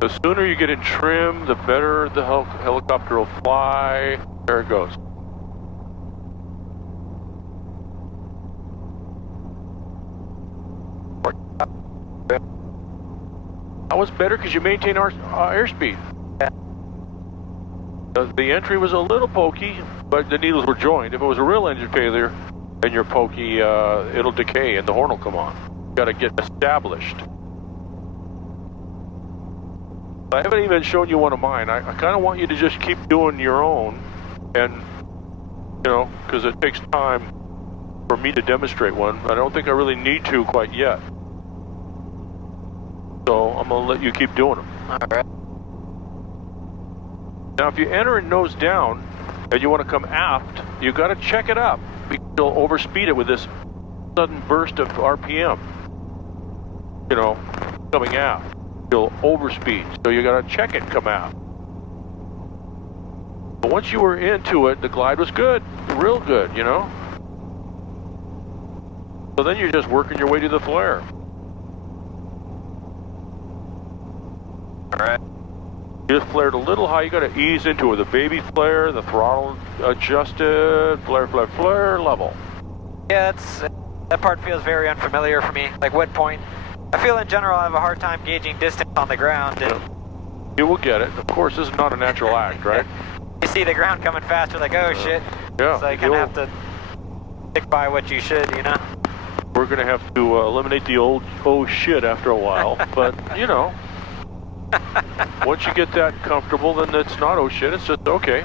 The sooner you get in trim, the better the helicopter will fly. There it goes. That was better because you maintain our airspeed. The entry was a little pokey, but the needles were joined. If it was a real engine failure and you're pokey, it'll decay and the horn will come on. You got to get established. I haven't even shown you one of mine. I kind of want you to just keep doing your own, and you know, because it takes time for me to demonstrate one. I don't think I really need to quite yet. So I'm gonna let you keep doing them. All right. Now, if you enter and nose down, and you want to come aft, you got to check it up. You'll overspeed it with this sudden burst of RPM. You know, coming aft. You'll overspeed, so you got to check it come out. But once you were into it, the glide was good, real good, you know. So then you're just working your way to the flare. All right. You just flared a little high. You got to ease into it. The baby flare, the throttle adjusted, flare, flare, flare, level. Yeah, that part feels very unfamiliar for me. Like what point? I feel in general I have a hard time gauging distance on the ground. And you will get it. Of course, this is not a natural act, right? You see the ground coming faster, like, oh shit. Yeah. So you kind of have to stick by what you should, you know? We're going to have to eliminate the old oh shit after a while, but you know, once you get that comfortable, then it's not oh shit, it's just okay.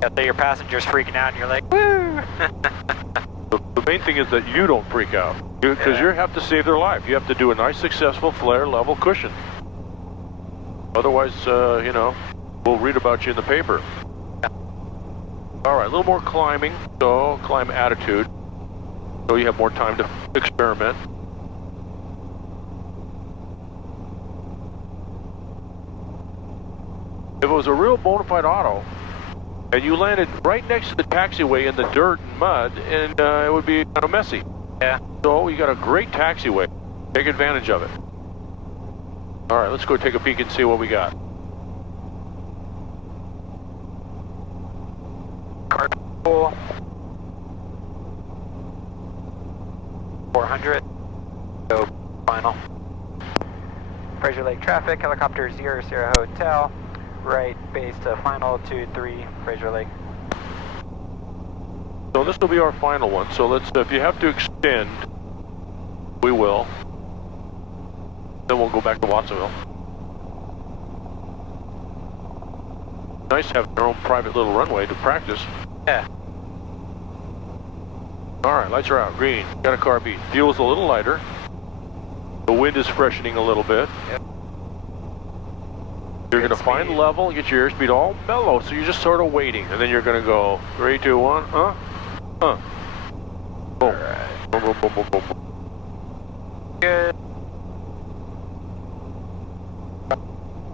Yeah, so your passenger's freaking out and you're like, woo! The main thing is that you don't freak out, because you have to save their life. You have to do a nice, successful flare level cushion. Otherwise, you know, we'll read about you in the paper. All right, a little more climbing, so climb attitude, so you have more time to experiment. If it was a real bona fide auto, and you landed right next to the taxiway in the dirt and mud, and it would be kind of messy. Yeah. So you got a great taxiway. Take advantage of it. All right, let's go take a peek and see what we got. Carpool. 400. So Final. Frazier Lake traffic, helicopter 00 hotel, right base to final 23 Frazier Lake. So this will be our final one. So let's, if you have to extend, we will. Then we'll go back to Watsonville. Nice to have their own private little runway to practice. Yeah. All right, lights are out. Green. Got a car beat. Fuel's a little lighter. The wind is freshening a little bit. Yep. You're going to find level, get your airspeed all mellow, so you're just sort of waiting, and then you're going to go 3, 2, 1, boom. All right. Boom, boom, boom, boom, boom, boom. Good.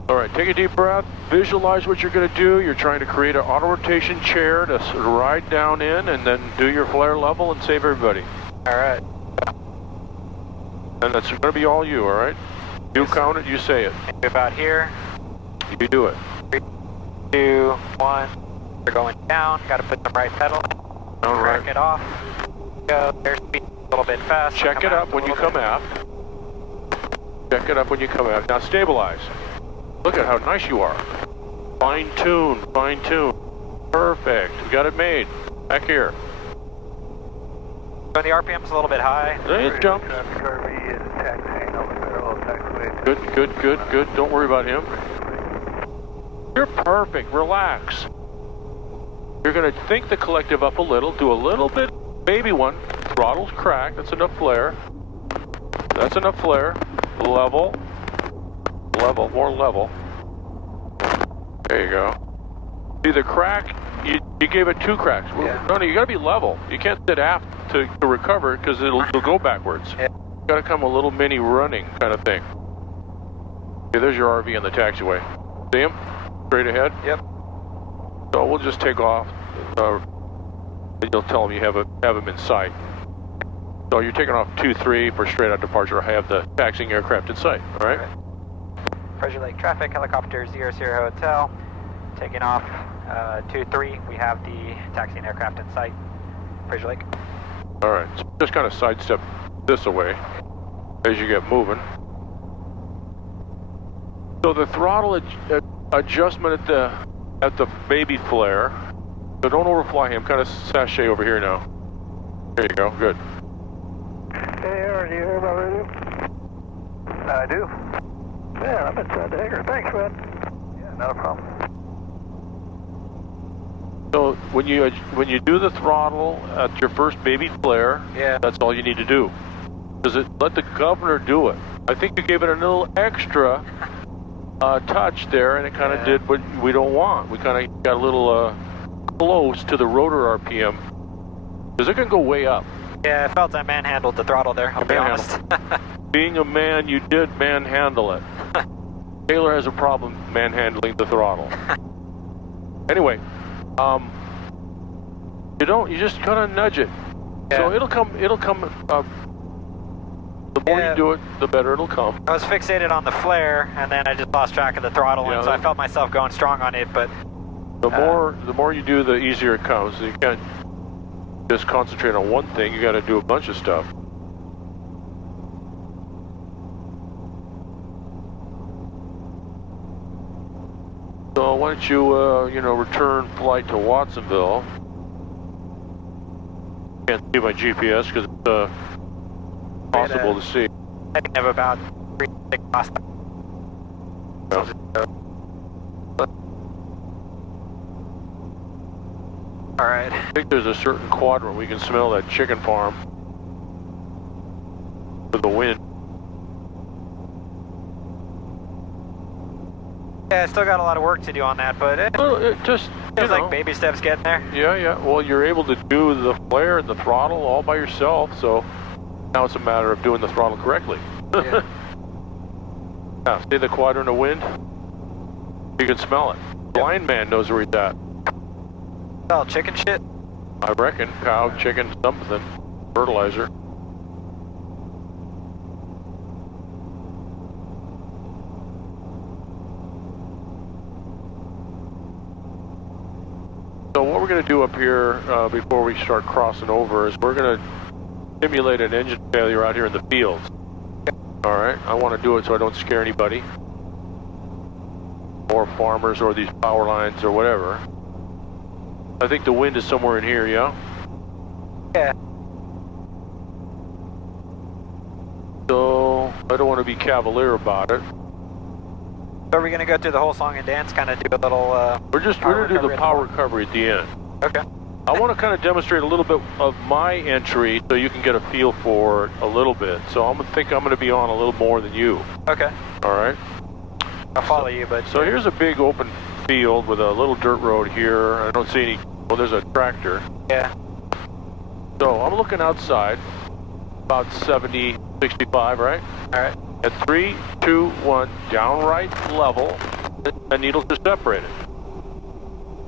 All right, take a deep breath. Visualize what you're going to do. You're trying to create an auto rotation chair to sort of ride down in, and then do your flare level and save everybody. All right. And that's going to be all you, all right? You count it, you say it. About here. You do it. 3, 2, 1. We're going down. Got to put the right pedal. All Crack right. it off. Go. Airspeed a little bit fast. Check it up when you come aft. Check it up when you come aft. Now stabilize. Look at how nice you are. Fine tune, fine tune. Perfect. We got it made. Back here. So the RPM's a little bit high. It jumped. Traffic RV is taxiing over parallel taxiway. Good, good, good, good. Don't worry about him. You're perfect. Relax. You're going to think the collective up a little. Do a little bit. Maybe one. Throttle's cracked. That's enough flare. That's enough flare. Level. Level. More level. There you go. See the crack? You gave it 2 cracks. Yeah. No, you got to be level. You can't sit aft to recover it because it'll go backwards. Yeah. You got to come a little mini running kind of thing. Okay, there's your RV on the taxiway. See him? Straight ahead? Yep. So we'll just take off. And you'll tell him you have him in sight. So you're taking off 23 for straight out departure. I have the taxiing aircraft in sight. All right? Frazier Lake traffic, helicopter 00 hotel. Taking off 23. We have the taxiing aircraft in sight. Frazier Lake. All right. So just kind of sidestep this away as you get moving. So the throttle adjustment at the baby flare. So don't overfly him. Kind of sashay over here now. There you go. Good. Hey, Aaron, you hear my radio? I do. Yeah, I'm inside the hangar. Thanks, man. Yeah, not a problem. So when you do the throttle at your first baby flare, Yeah. that's all you need to do. Let the governor do it. I think you gave it a little extra touch there, and it kind of did what we don't want. We kind of got a little close to the rotor RPM because it can go way up. Yeah, I felt I manhandled the throttle there, I'll be honest. Being a man, you did manhandle it. Taylor has a problem manhandling the throttle. Anyway, you just kind of nudge it. Yeah. So it'll come, the more you do it, the better it'll come. I was fixated on the flare, and then I just lost track of the throttle, Yeah, and so I felt myself going strong on it, but... The more you do, the easier it comes. You can't just concentrate on one thing, you got to do a bunch of stuff. So why don't you, return flight to Watsonville. Can't see my GPS because it's possible to see. I think I have about 3 last time. Alright. I think there's a certain quadrant we can smell that chicken farm with the wind. Yeah, I still got a lot of work to do on that, but it Well, it just, feels like baby steps getting there. Yeah. Well, you're able to do the flare and the throttle all by yourself, so now it's a matter of doing the throttle correctly. Yeah. Yeah, see the quadrant of wind? You can smell it. Blind man knows where he's at. Oh, chicken shit? I reckon. Cow, chicken, something. Fertilizer. So what we're going to do up here before we start crossing over is we're going to simulate an engine failure out here in the fields. All right, I want to do it so I don't scare anybody, or farmers, or these power lines, or whatever. I think the wind is somewhere in here, yeah? Yeah. So, I don't want to be cavalier about it. So are we going to go through the whole song and dance, kind of do a little... We're going to do the power recovery at the end. Okay. I want to kind of demonstrate a little bit of my entry so you can get a feel for it a little bit. So I'm going to be on a little more than you. Okay. All right? I'll follow you, but... So here's a big open field with a little dirt road here. I don't see any... Well, there's a tractor. Yeah. So I'm looking outside, about 70, 65, right? All right. At 3, 2, 1, downright level, and needles are separated.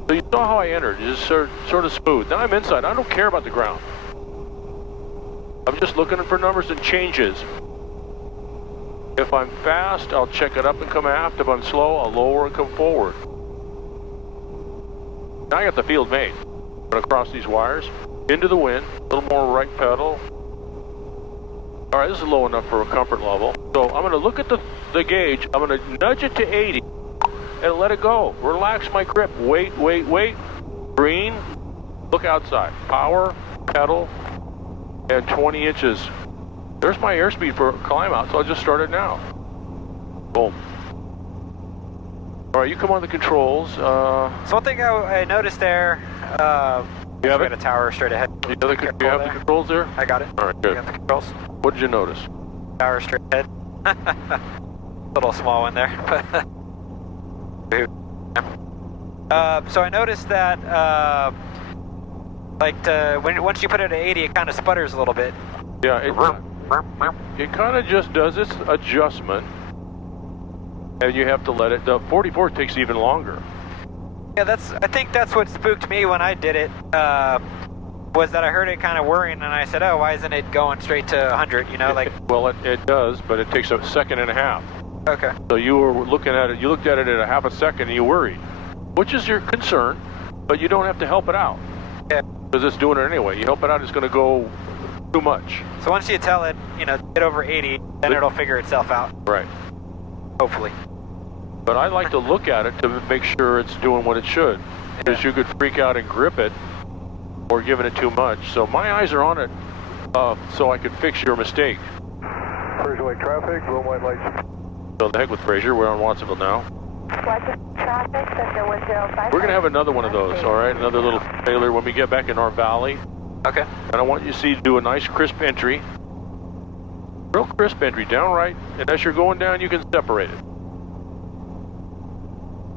So you saw how I entered, just sort of smooth. Now I'm inside, I don't care about the ground. I'm just looking for numbers and changes. If I'm fast, I'll check it up and come aft. If I'm slow, I'll lower and come forward. Now I got the field made. I'm gonna cross these wires, into the wind, a little more right pedal. All right, this is low enough for a comfort level. So I'm gonna look at the gauge, I'm gonna nudge it to 80 and let it go. Relax my grip, wait, wait, wait. Green, look outside. Power, pedal, and 20 inches. There's my airspeed for climb out, so I'll just start it now. Boom. All right, you come on the controls. So one thing I noticed there, You have we it? got a tower straight ahead. Do you have the controls there? I got it. All right, I good. got the controls. What did you notice? Tower straight ahead. Little small one there. So I noticed that, once you put it at 80, it kind of sputters a little bit. Yeah, it kind of just does its adjustment, and you have to let it. The 44 takes even longer. Yeah, I think that's what spooked me when I did it, was that I heard it kind of whirring, and I said, oh, why isn't it going straight to 100, you know, like... Well, it does, but it takes a second and a half. Okay. So you were looking at it, you looked at it at a half a second, and you worried, which is your concern, but you don't have to help it out. Yeah. Because it's doing it anyway. You help it out, it's going to go too much. So once you tell it, you know, get over 80, then it'll figure itself out. Right. Hopefully. But I like to look at it to make sure it's doing what it should. Because you could freak out and grip it, or giving it too much. So my eyes are on it, so I can fix your mistake. Frazier traffic, room white lights. So the heck with Frazier, we're on Watsonville now. Watsonville traffic, Cessna 105. We're going to have another one of those, all right? Another little trailer when we get back in our valley. Okay. And I want you to see, do a nice crisp entry. Real crisp entry, downright. And as you're going down, you can separate it.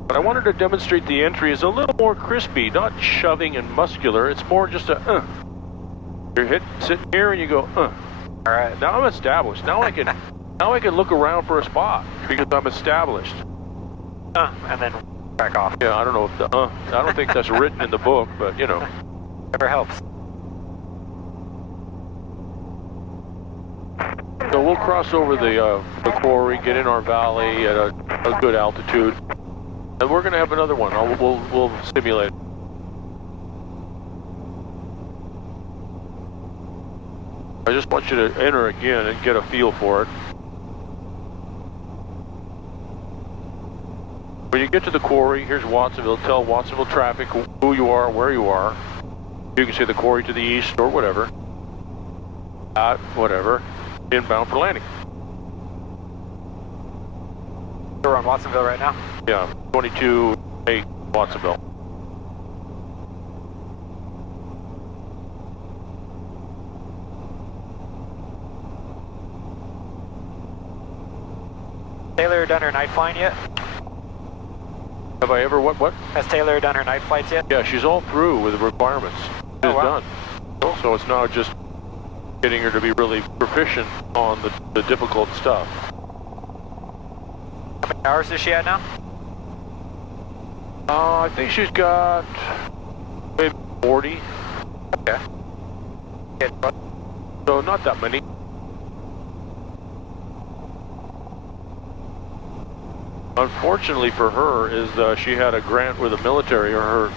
But I wanted to demonstrate the entry is a little more crispy, not shoving and muscular. It's more just a, You're sitting here and you go, All right, now I'm established. Now I can look around for a spot because I'm established. And then back off. Yeah, I don't know if I don't think that's written in the book, but you know. Never helps. So we'll cross over the quarry, get in our valley at a good altitude, and we're going to have another one. We'll simulate it. I just want you to enter again and get a feel for it. When you get to the quarry, here's Watsonville. Tell Watsonville traffic who you are, where you are. You can see the quarry to the east or whatever. Whatever. Inbound for landing. We're on Watsonville right now? Yeah, 22-8 Watsonville. Taylor done her night flying yet? Have I ever, what? Has Taylor done her night flights yet? Yeah, she's all through with the requirements. She's done. So it's now just getting her to be really proficient on the difficult stuff. How many hours is she at now? I think she's got maybe 40. Okay. So not that many. Unfortunately for her is she had a grant with the military or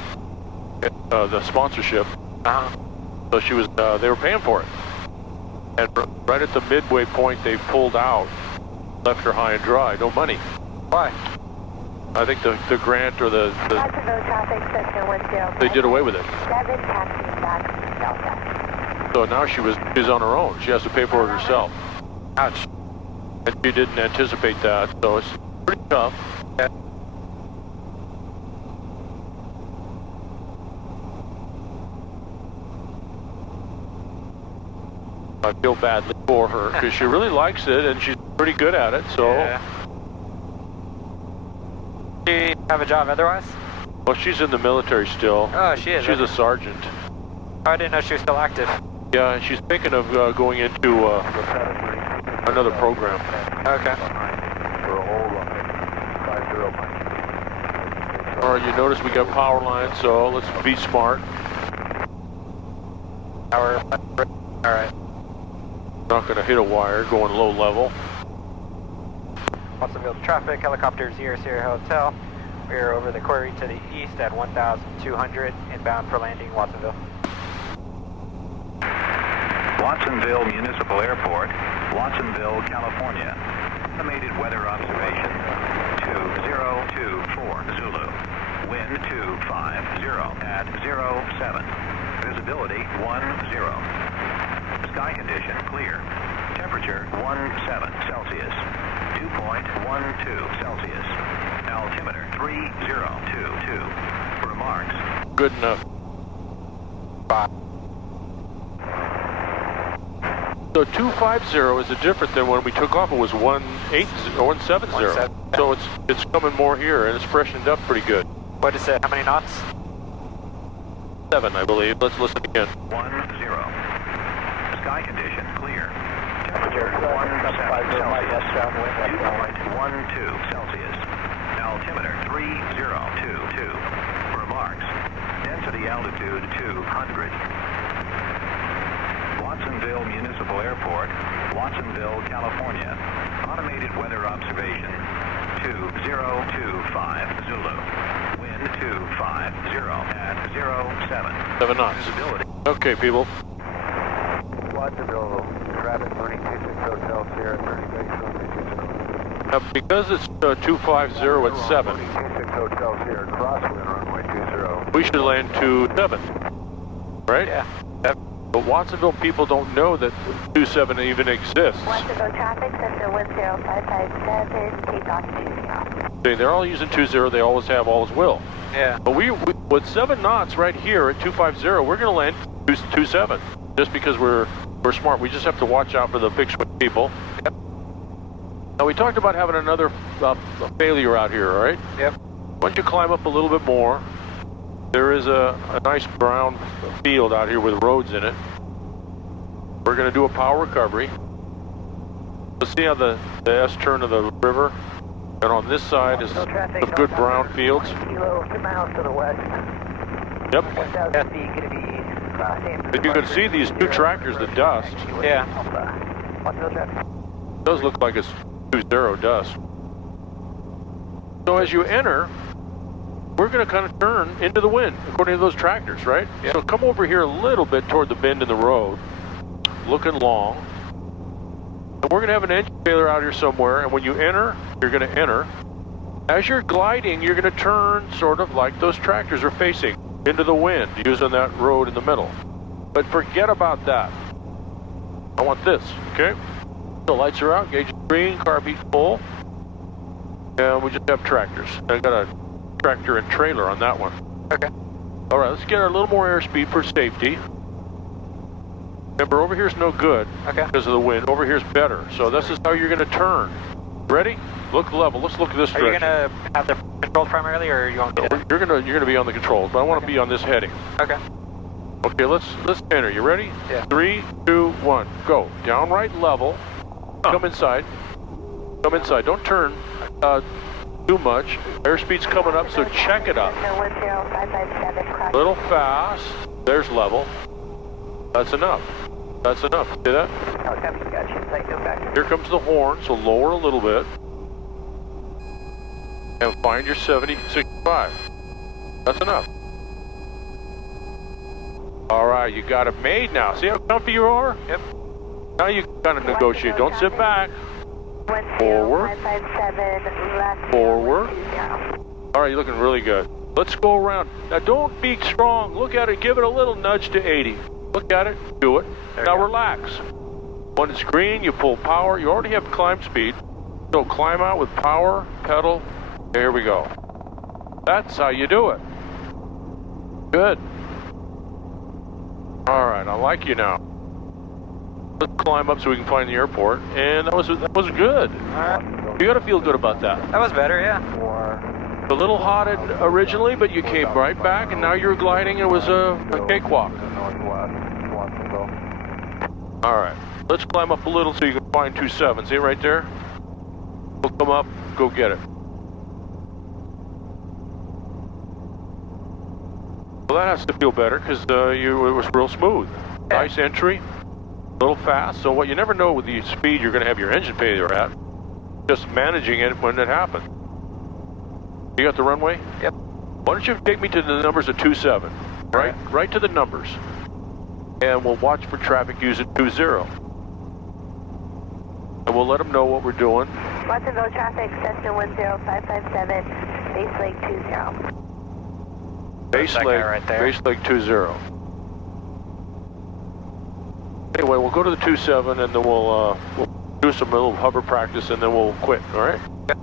the sponsorship. So she was they were paying for it. And right at the midway point they pulled out left her high and dry, no money. Why? I think the grant or Watsonville traffic center 10. they did away with it. 7 taxi back Delta. So now she's on her own. She has to pay for it herself. Ouch. And she didn't anticipate that, so it's pretty tough. Yeah. I feel badly for her because she really likes it and she's pretty good at it, so. Yeah. She have a job otherwise? Well, she's in the military still. Oh, she is. She's a sergeant. Oh, I didn't know she was still active. Yeah, and she's thinking of going into another program. Okay. All right, you notice we got power lines, so let's be smart. All right. Not going to hit a wire going low level. Watsonville traffic, helicopter 00 Hotel. We are over the quarry to the east at 1,200, inbound for landing Watsonville. Watsonville Municipal Airport, Watsonville, California. Estimated weather observation 2024 Zulu. Wind 250 at 07. Visibility 10. Sky condition clear. Temperature 17 Celsius. Dew point 12 Celsius. Altimeter 3022. Remarks. Good enough. So 250 is different than when we took off. It was 170. So it's coming more here and it's freshened up pretty good. What is it? How many knots? 7, I believe. Let's listen again. 10. Sky condition clear. Temperature 17 Celsius. Dew point 12 Celsius. Altimeter 3022. Remarks. Density altitude 200. Watsonville Municipal Airport, Watsonville, California. Automated weather observation 2025 Zulu. Wind 250 at 07. 7 knots. Visibility. Okay, people. Watsonville traffic running 26 Hotel Sierra 30 Now, because it's 250 at 7, 26 Hotel Sierra crosswind runway 20. we should land to 7, right? Yeah. But Watsonville people don't know that 27 even exists. Watsonville traffic center 10557, takeoff 20. They're all using 20, they always have, always will. Yeah. But we with 7 knots right here at 250, we're going to land 27, just because we're smart. We just have to watch out for the fixed wing people. Yep. Now we talked about having another failure out here, right? Yep. Once you climb up a little bit more, there is a nice brown field out here with roads in it. We're going to do a power recovery. Let's see how the S-turn of the river, and on this side is some good brown fields. Kilo 2 miles to the west. Yep. 1,000 feet going to be crossing. But you can see these 2 tractors, the dust. Yeah. Watsonville traffic. It does look like it's 20 dust. So as you enter, we're going to kind of turn into the wind, according to those tractors, right? Yep. So come over here a little bit toward the bend in the road, looking long. And we're going to have an engine failure out here somewhere, and when you enter, you're going to enter. As you're gliding, you're going to turn sort of like those tractors are facing, into the wind, using that road in the middle. But forget about that. I want this, okay? The lights are out, gauge is green, carb full. And we just have tractors. I got a tractor and trailer on that one. Okay. All right, let's get a little more airspeed for safety. Remember, over here's no good because of the wind. Over here's better. So this is how you're going to turn. Ready? Look level. Let's look at this Are you direction. going to have the controls primarily, or you want me to? You're gonna be on the controls, but I want to be on this heading. Okay. Okay, let's enter. You ready? Yeah. 3, 2, 1, go. Down right level. Come inside. Come inside. Don't turn too much. Airspeed's coming up, so check it up. Center 10557, cross. Little fast. There's level. That's enough. That's enough. See that? Oh, copy, got you. Like, go back. Here comes the horn, so lower a little bit. And find your 70, 65. That's enough. All right, you got it made now. See how comfy you are? Yep. Now you can kind of negotiate. Don't sit back. Forward. 557 left. Forward. 120. All right, you're looking really good. Let's go around. Now, don't be strong. Look at it. Give it a little nudge to 80. Look at it. Do it. Now relax. When it's green, you pull power. You already have climb speed. So climb out with power, pedal. There we go. That's how you do it. Good. All right, I like you now. Let's climb up so we can find the airport. And that was good. You got to feel good about that. That was better, yeah. A little hot originally, but you came right back, and now you're gliding. It was a cakewalk. All right, let's climb up a little so you can find 27. See it right there? We'll come up, go get it. Well, that has to feel better because it was real smooth. Nice entry, a little fast. So what you never know with the speed you're going to have your engine failure at. Just managing it when it happens. You got the runway? Yep. Why don't you take me to the numbers of 27? Right to the numbers. And we'll watch for traffic using 20. And we'll let them know what we're doing. Watsonville traffic, Cessna 10557, base leg 20. Base that leg, guy right there. base leg 20. Anyway, we'll go to the 27 and then we'll do some little hover practice and then we'll quit, all right? Yep.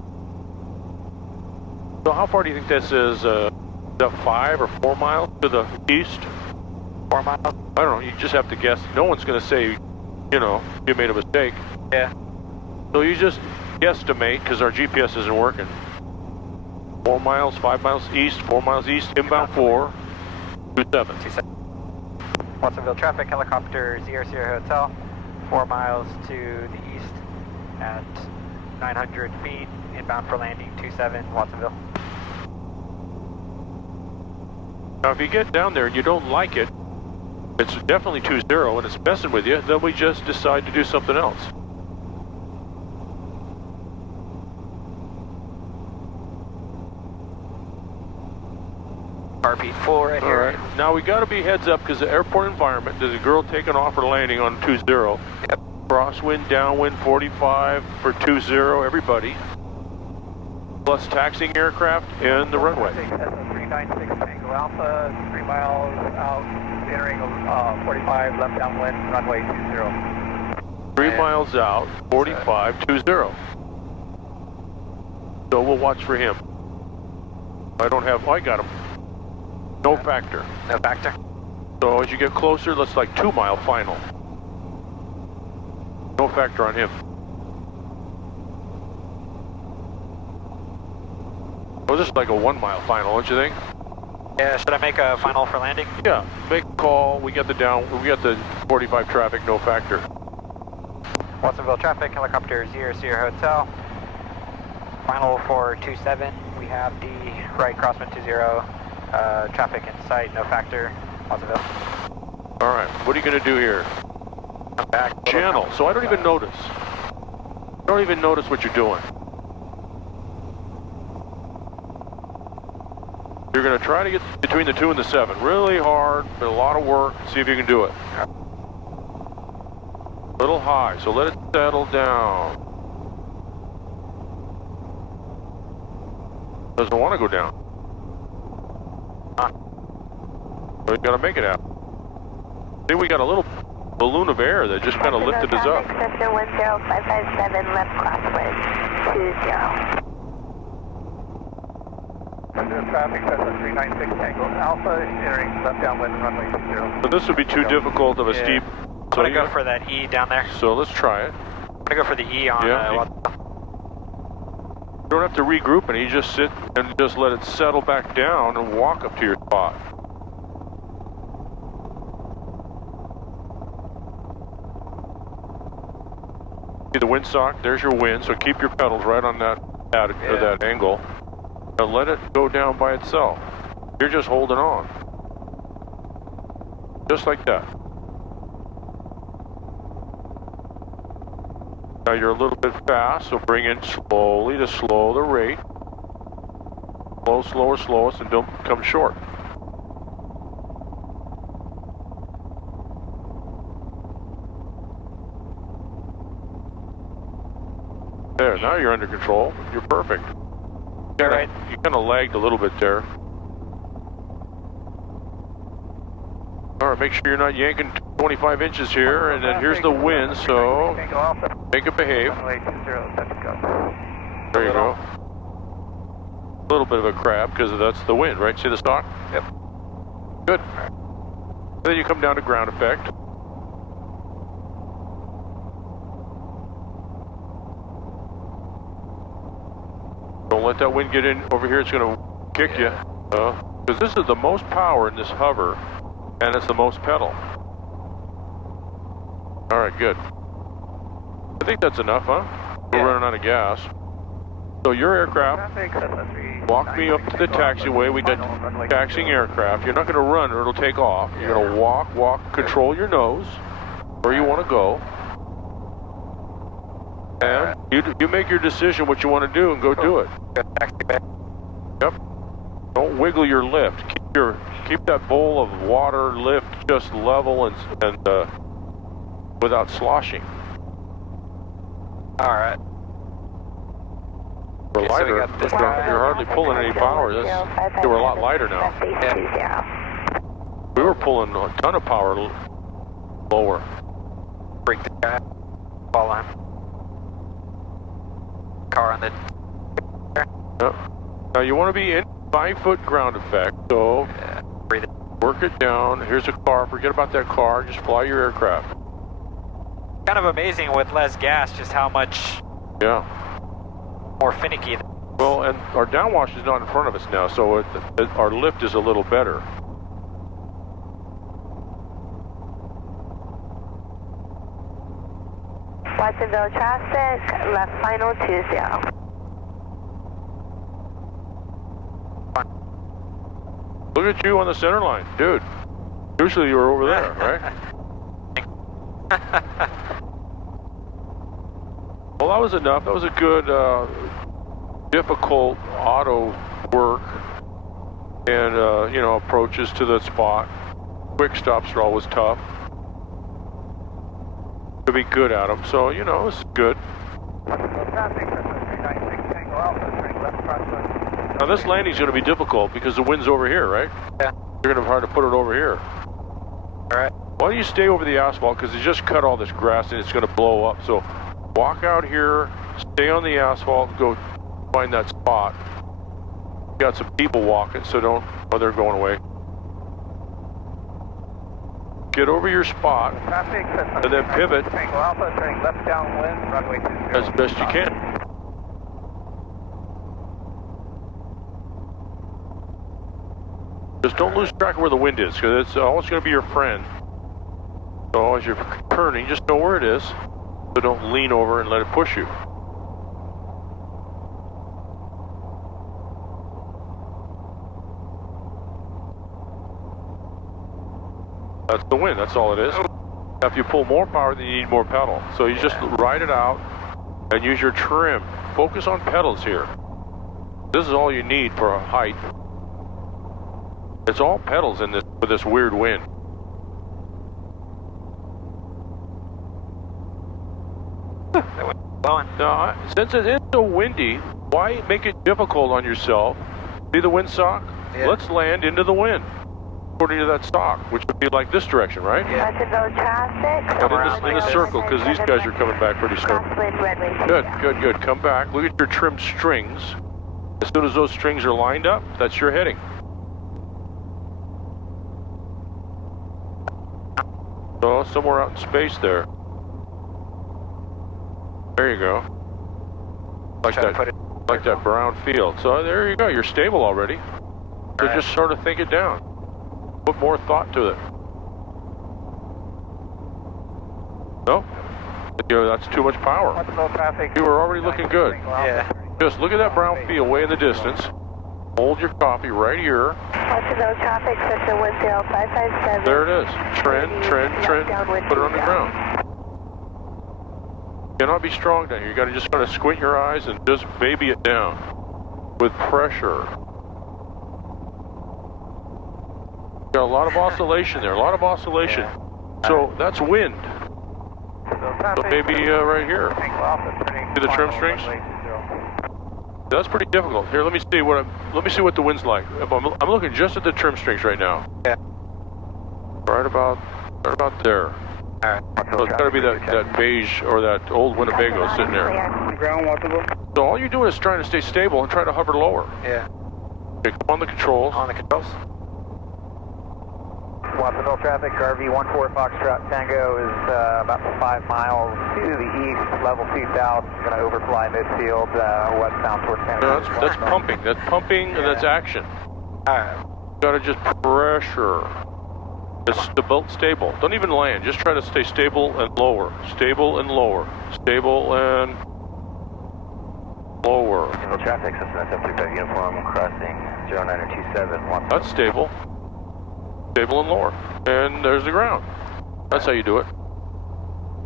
So how far do you think this is? That 5 or 4 miles to the east? 4 miles? I don't know, you just have to guess. No one's going to say, you know, you made a mistake. Yeah. So you just guesstimate because our GPS isn't working. 4 miles, 5 miles east, 4 miles east, inbound 4, 27. 27. Watsonville traffic, helicopter 00 Hotel, 4 miles to the east at 900 feet, inbound for landing 27, Watsonville. Now if you get down there and you don't like it, it's definitely 20 and it's messing with you, then we just decide to do something else. RP full right here. All right. Now we got to be heads up because the airport environment, there's a girl taking off or landing on 20. Yep. Crosswind, downwind 45 for 20, everybody. Plus taxiing aircraft and the runway. Cessna 396 Tango Alpha, 3 miles out, entering 45 left downwind, runway 20. 3 miles out, 45, 20. So we'll watch for him. I got him. No factor. No factor. So as you get closer, let's like 2 mile final. No factor on him. Well, this is like a 1 mile final, don't you think? Yeah, should I make a final for landing? Yeah, make a call. We got the 45 traffic, no factor. Watsonville traffic, helicopter 00 Hotel. Final for 27. We have the right crosswind 20. Traffic in sight, no factor. Watsonville. All right, what are you going to do here? I'm back. Channel. So I don't even notice. I don't even notice what you're doing. You're going to try to get between the 2 and the 7. Really hard, but a lot of work. See if you can do it. A little high, so let it settle down. Doesn't want to go down. So we got to make it out. See, we got a little balloon of air that just kind of lifted us up. Cessna 10557 left crosswind 20. Traffic, Cessna 396 Tango Alpha, entering left downwind, runway 20. But this would be too difficult of a steep. I'm going to go for that E down there. So let's try it. I'm going to go for the E on You don't have to regroup it. You just sit and just let it settle back down and walk up to your spot. See the windsock? There's your wind. So keep your pedals right on that angle. And let it go down by itself. You're just holding on. Just like that. Now you're a little bit fast, so bring in slowly to slow the rate. Slow, slower, slowest, and don't come short. There, now you're under control. You're perfect. You're right. You kind of lagged a little bit there. All right, make sure you're not yanking 25 inches here, and then here's the wind, so make it behave. Runway 20, set to go. There you go. A little bit of a crab because that's the wind, right? See the stock? Yep. Good. Then you come down to ground effect. Don't let that wind get in over here. It's going to kick you. Because this is the most power in this hover, and it's the most pedal. All right, good. I think that's enough, huh? We're running out of gas. So your aircraft, walk me up to the taxiway. We got taxiing aircraft. You're not going to run or it'll take off. You're going to walk, control your nose where you want to go. And you make your decision what you want to do and go do it. Yep. Don't wiggle your lift. Keep that bowl of water lift just level and without sloshing. All right. We're lighter. So we got this guy. You're hardly pulling any power. We're a lot lighter now. Yeah. We were pulling a ton of power lower. Break the guy. Follow him. Car on the. Now you want to be in 5-foot ground effect, so Breathe it. work it down. Here's a car. Forget about that car. Just fly your aircraft. Kind of amazing with less gas, just how much Yeah. more finicky. Well, and our downwash is not in front of us now, so our lift is a little better. Watsonville traffic, left final 20. Look at you on the center line, dude. Usually you were over there, right? Well, that was enough. That was a good, difficult auto work, and approaches to the spot. Quick stops are always tough. To be good at them, so it's good. Now this landing's going to be difficult because the wind's over here, right? Yeah. You're going to have hard to put it over here. All right. Why don't you stay over the asphalt, because they just cut all this grass and it's going to blow up. So walk out here, stay on the asphalt, go find that spot. Got some people walking, so they're going away. Get over your spot and then pivot as best you can. Just don't lose track of where the wind is, because it's always going to be your friend. So as you're turning, just know where it is, so don't lean over and let it push you. That's the wind, that's all it is. Now, if you pull more power, then you need more pedal. So you just ride it out and use your trim. Focus on pedals here. This is all you need for a height. It's all pedals in this with this weird wind. Blowing. Now, since it is so windy, why make it difficult on yourself? See the windsock? Yeah. Let's land into the wind, according to that sock, which would be like this direction, right? Watsonville traffic. But in the circle, because these guys are coming back pretty soon. Crosswind, runway 20. Good. Come back. Look at your trimmed strings. As soon as those strings are lined up, that's your heading. So somewhere out in space there. There you go. Like that brown field. So there you go. You're stable already. So just sort of think it down. Put more thought to it. No? That's too much power. You were already looking good. Yeah. Just look at that brown field way in the distance. Hold your coffee right here. Watsonville traffic, system 10557. There it is. Trend. Put it on the ground. You cannot be strong down here. You got to just kind of squint your eyes and just baby it down with pressure. Got a lot of oscillation there. So that's wind. So maybe right here. See the trim strings? That's pretty difficult. Here, let me see what the wind's like. I'm looking just at the trim strings right now. Yeah. Right about there. Alright. So it's got to be that beige or that old Winnebago sitting there. Ground, watchable. So all you're doing is trying to stay stable and try to hover lower. Yeah. Okay, come on the controls. On the controls. Watsonville traffic, RV14 Foxtrot Tango is about 5 miles to the east, level 2 south, going to overfly midfield, westbound towards San No, Francisco. that's pumping. That's pumping and that's action. Alright. Gotta just pressure. Just stable. Don't even land. Just try to stay stable and lower. Stable and lower. Stable and lower. Watsonville traffic, Cessna 735 uniform, crossing 0927. That's stable. Stable and lower. And there's the ground. That's how you do it.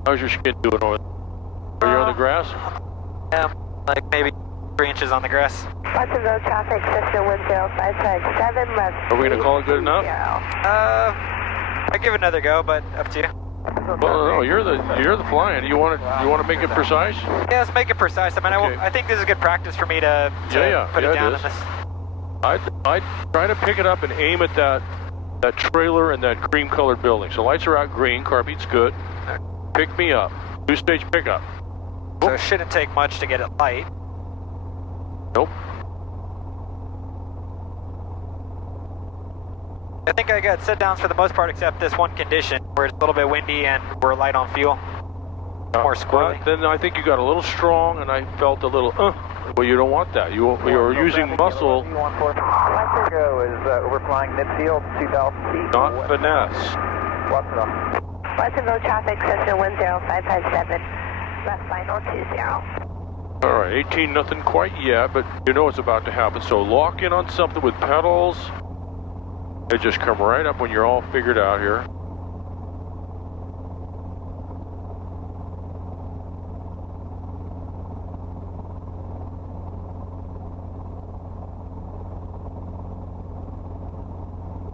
How's your skin doing over there? Are you on the grass? Yeah, like maybe 3 inches on the grass. Watsonville traffic, Cessna 10557 left. Are we gonna call it good enough? I'll give it another go, but up to you. Well, no, you're the flying. You want to make it precise? Yeah, let's make it precise. I mean, Okay. I think this is good practice for me to put it down it in is. this. I try to pick it up and aim at that trailer and that cream colored building. So lights are out green, car beat's good. Pick me up. 2-stage pickup. So it shouldn't take much to get it light. Nope. I think I got set downs for the most part except this one condition where it's a little bit windy and we're light on fuel. More squirrely. Then I think you got a little strong and I felt a little, well, you don't want that. You're using muscle, Tango is overflying midfield, 2,000 feet. not finesse. Watsonville. Watsonville traffic, Cessna 10557 left final 20. All right, 18, nothing quite yet, but you know it's about to happen. So lock in on something with pedals. They just come right up when you're all figured out here.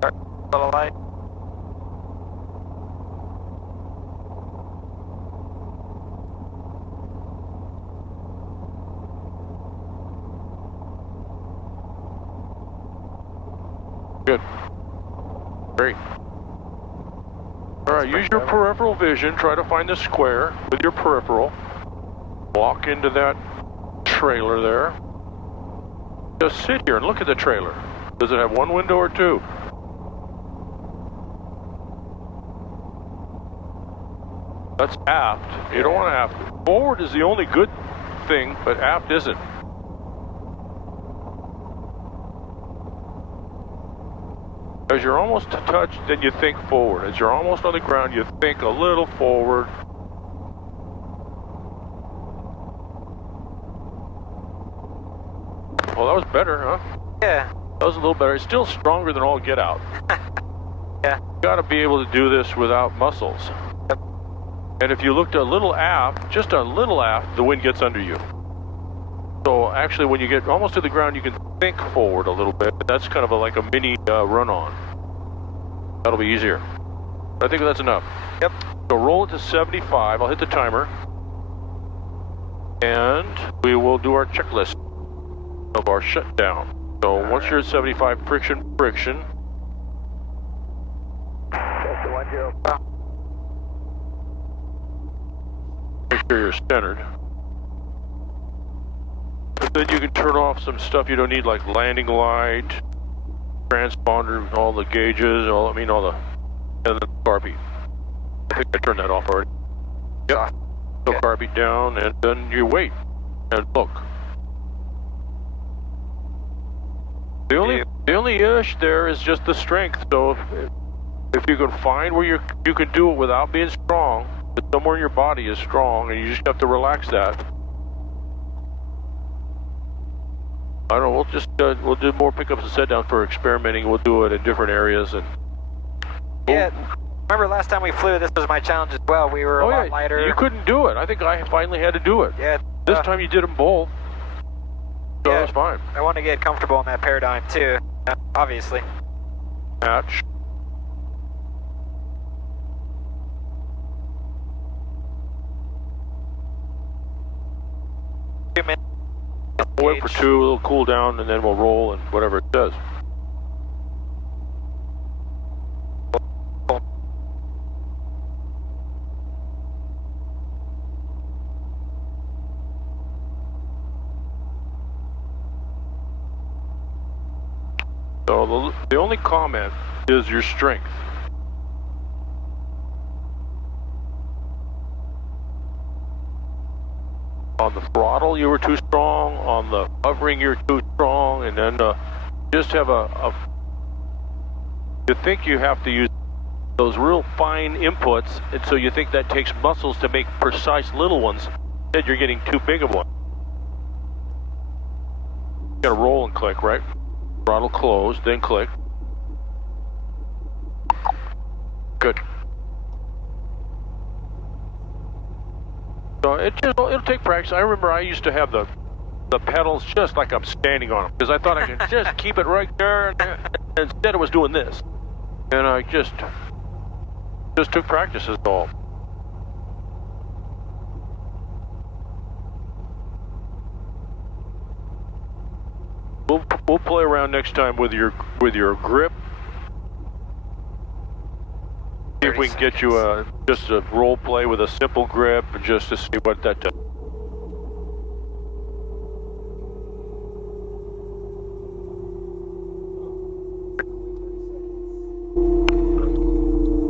A little light. Good. Great. All right, use your peripheral vision. Try to find the square with your peripheral. Walk into that trailer there. Just sit here and look at the trailer. Does it have one window or two? That's aft. You don't want to aft. Forward is the only good thing, but aft isn't. As you're almost touched, then you think forward. As you're almost on the ground, you think a little forward. Well, that was better, huh? Yeah. That was a little better. It's still stronger than all get out. Yeah. You got to be able to do this without muscles. Yep. And if you looked a little aft, just a little aft, the wind gets under you. So actually, when you get almost to the ground, you can think forward a little bit. That's kind of like a mini run-on. That'll be easier. I think that's enough. Yep. So roll it to 75. I'll hit the timer. And we will do our checklist of our shutdown. So once you're at 75, friction. Make sure you're centered. And then you can turn off some stuff you don't need, like landing light, transponder, all the gauges, all the car beat. I think I turned that off already. Yep. So car beat down, and then you wait and look. The only issue there is just the strength. So if you can find where you can do it without being strong, but somewhere in your body is strong, and you just have to relax that. I don't know. We'll do more pickups and set down for experimenting. We'll do it in different areas and. Yeah. Remember last time we flew, this was my challenge as well. We were a lot lighter. You couldn't do it. I think I finally had to do it. Yeah. This time you did them both. So Yeah. that was fine. I want to get comfortable in that paradigm too, obviously. Match. 2 minutes. We'll wait for 2, it'll cool down, and then we'll roll and whatever it does. So the only comment is your strength. On the throttle, you were too strong. On the hovering, you're too strong. And then just have you think you have to use those real fine inputs, and so you think that takes muscles to make precise little ones. Instead, you're getting too big of one. You gotta roll and click, right? Throttle closed, then click. Good. So it'll take practice. I remember I used to have the pedals just like I'm standing on them, because I thought I could just keep it right there, and instead I was doing this. And I just took practice is all. We'll play around next time with your grip. See if we can get you just a role play with a simple grip, just to see what that does.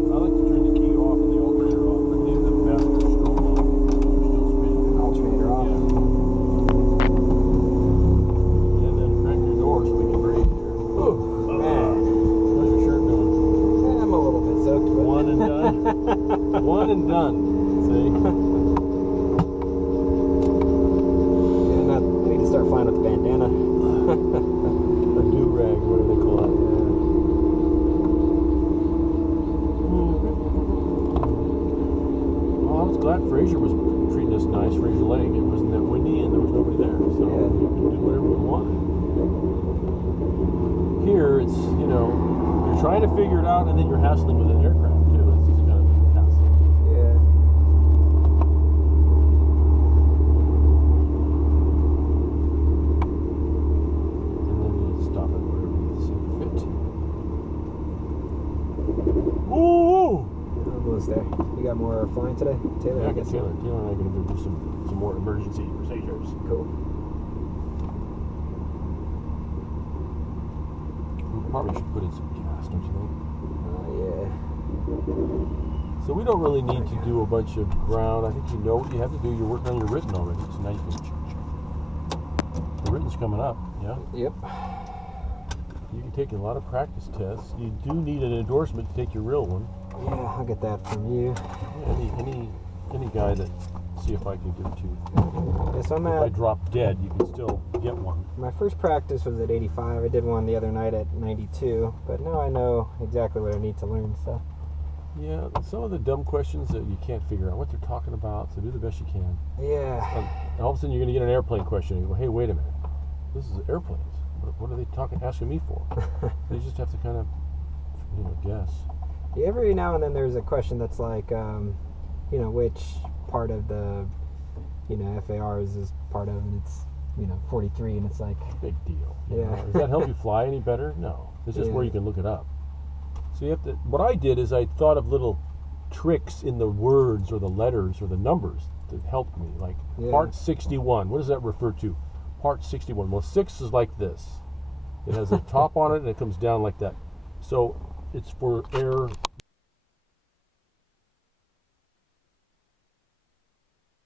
I like to turn the key off and the alternator off, but leave the master still on. Still spinning. Alternator off. Yeah. And then crack your door so we can breathe here. Ooh, man. How's your shirt doing? I'm a little bit soaked, but One and done. One and done. See? yeah, I need to start flying with the bandana. Or do-rag, whatever they call it. Well, I was glad Frazier was treating us nice, Frazier Lake. It wasn't that windy and there was nobody there, so Yeah. we could do whatever we wanted. Here, it's, you know, you're trying to figure it out and then you're hassling with an aircraft, too. It's just kind of a hassle. Yeah. And then you stop it wherever you see fit. Ooh! Almost there. You got more flying today, Taylor? Yeah, I I got guess Taylor. Taylor and I are going to do some more emergency procedures. Cool. We probably should put in some gas, don't you think? Yeah. So we don't really need to do a bunch of ground. I think you know what you have to do. You're working on your written already, so now you can. The written's coming up, yeah? Yep. You can take a lot of practice tests. You do need an endorsement to take your real one. Yeah, I'll get that from you. Yeah, any guy that, see if I can give it to you. Yes, I'm If I at, drop dead, you can still get one. my first practice was at 85. I did one the other night at 92, but now I know exactly what I need to learn, so. Yeah, some of the dumb questions that you can't figure out what they're talking about, so do the best you can. Yeah. And all of a sudden you're going to get an airplane question, and you go, hey, wait a minute. This is airplanes. What are they asking me for? You just have to kind of, guess. Yeah, every now and then there's a question that's like, which part of the, FARs is part of, and it's, 43, and it's like... Big deal. Yeah. Does that help you fly any better? No. It's just where you can look it up. So you have to, what I did is I thought of little tricks in the words or the letters or the numbers that helped me. Like part 61, what does that refer to? Part 61. Well, 6 is like this. It has a top on it and it comes down like that. So it's for air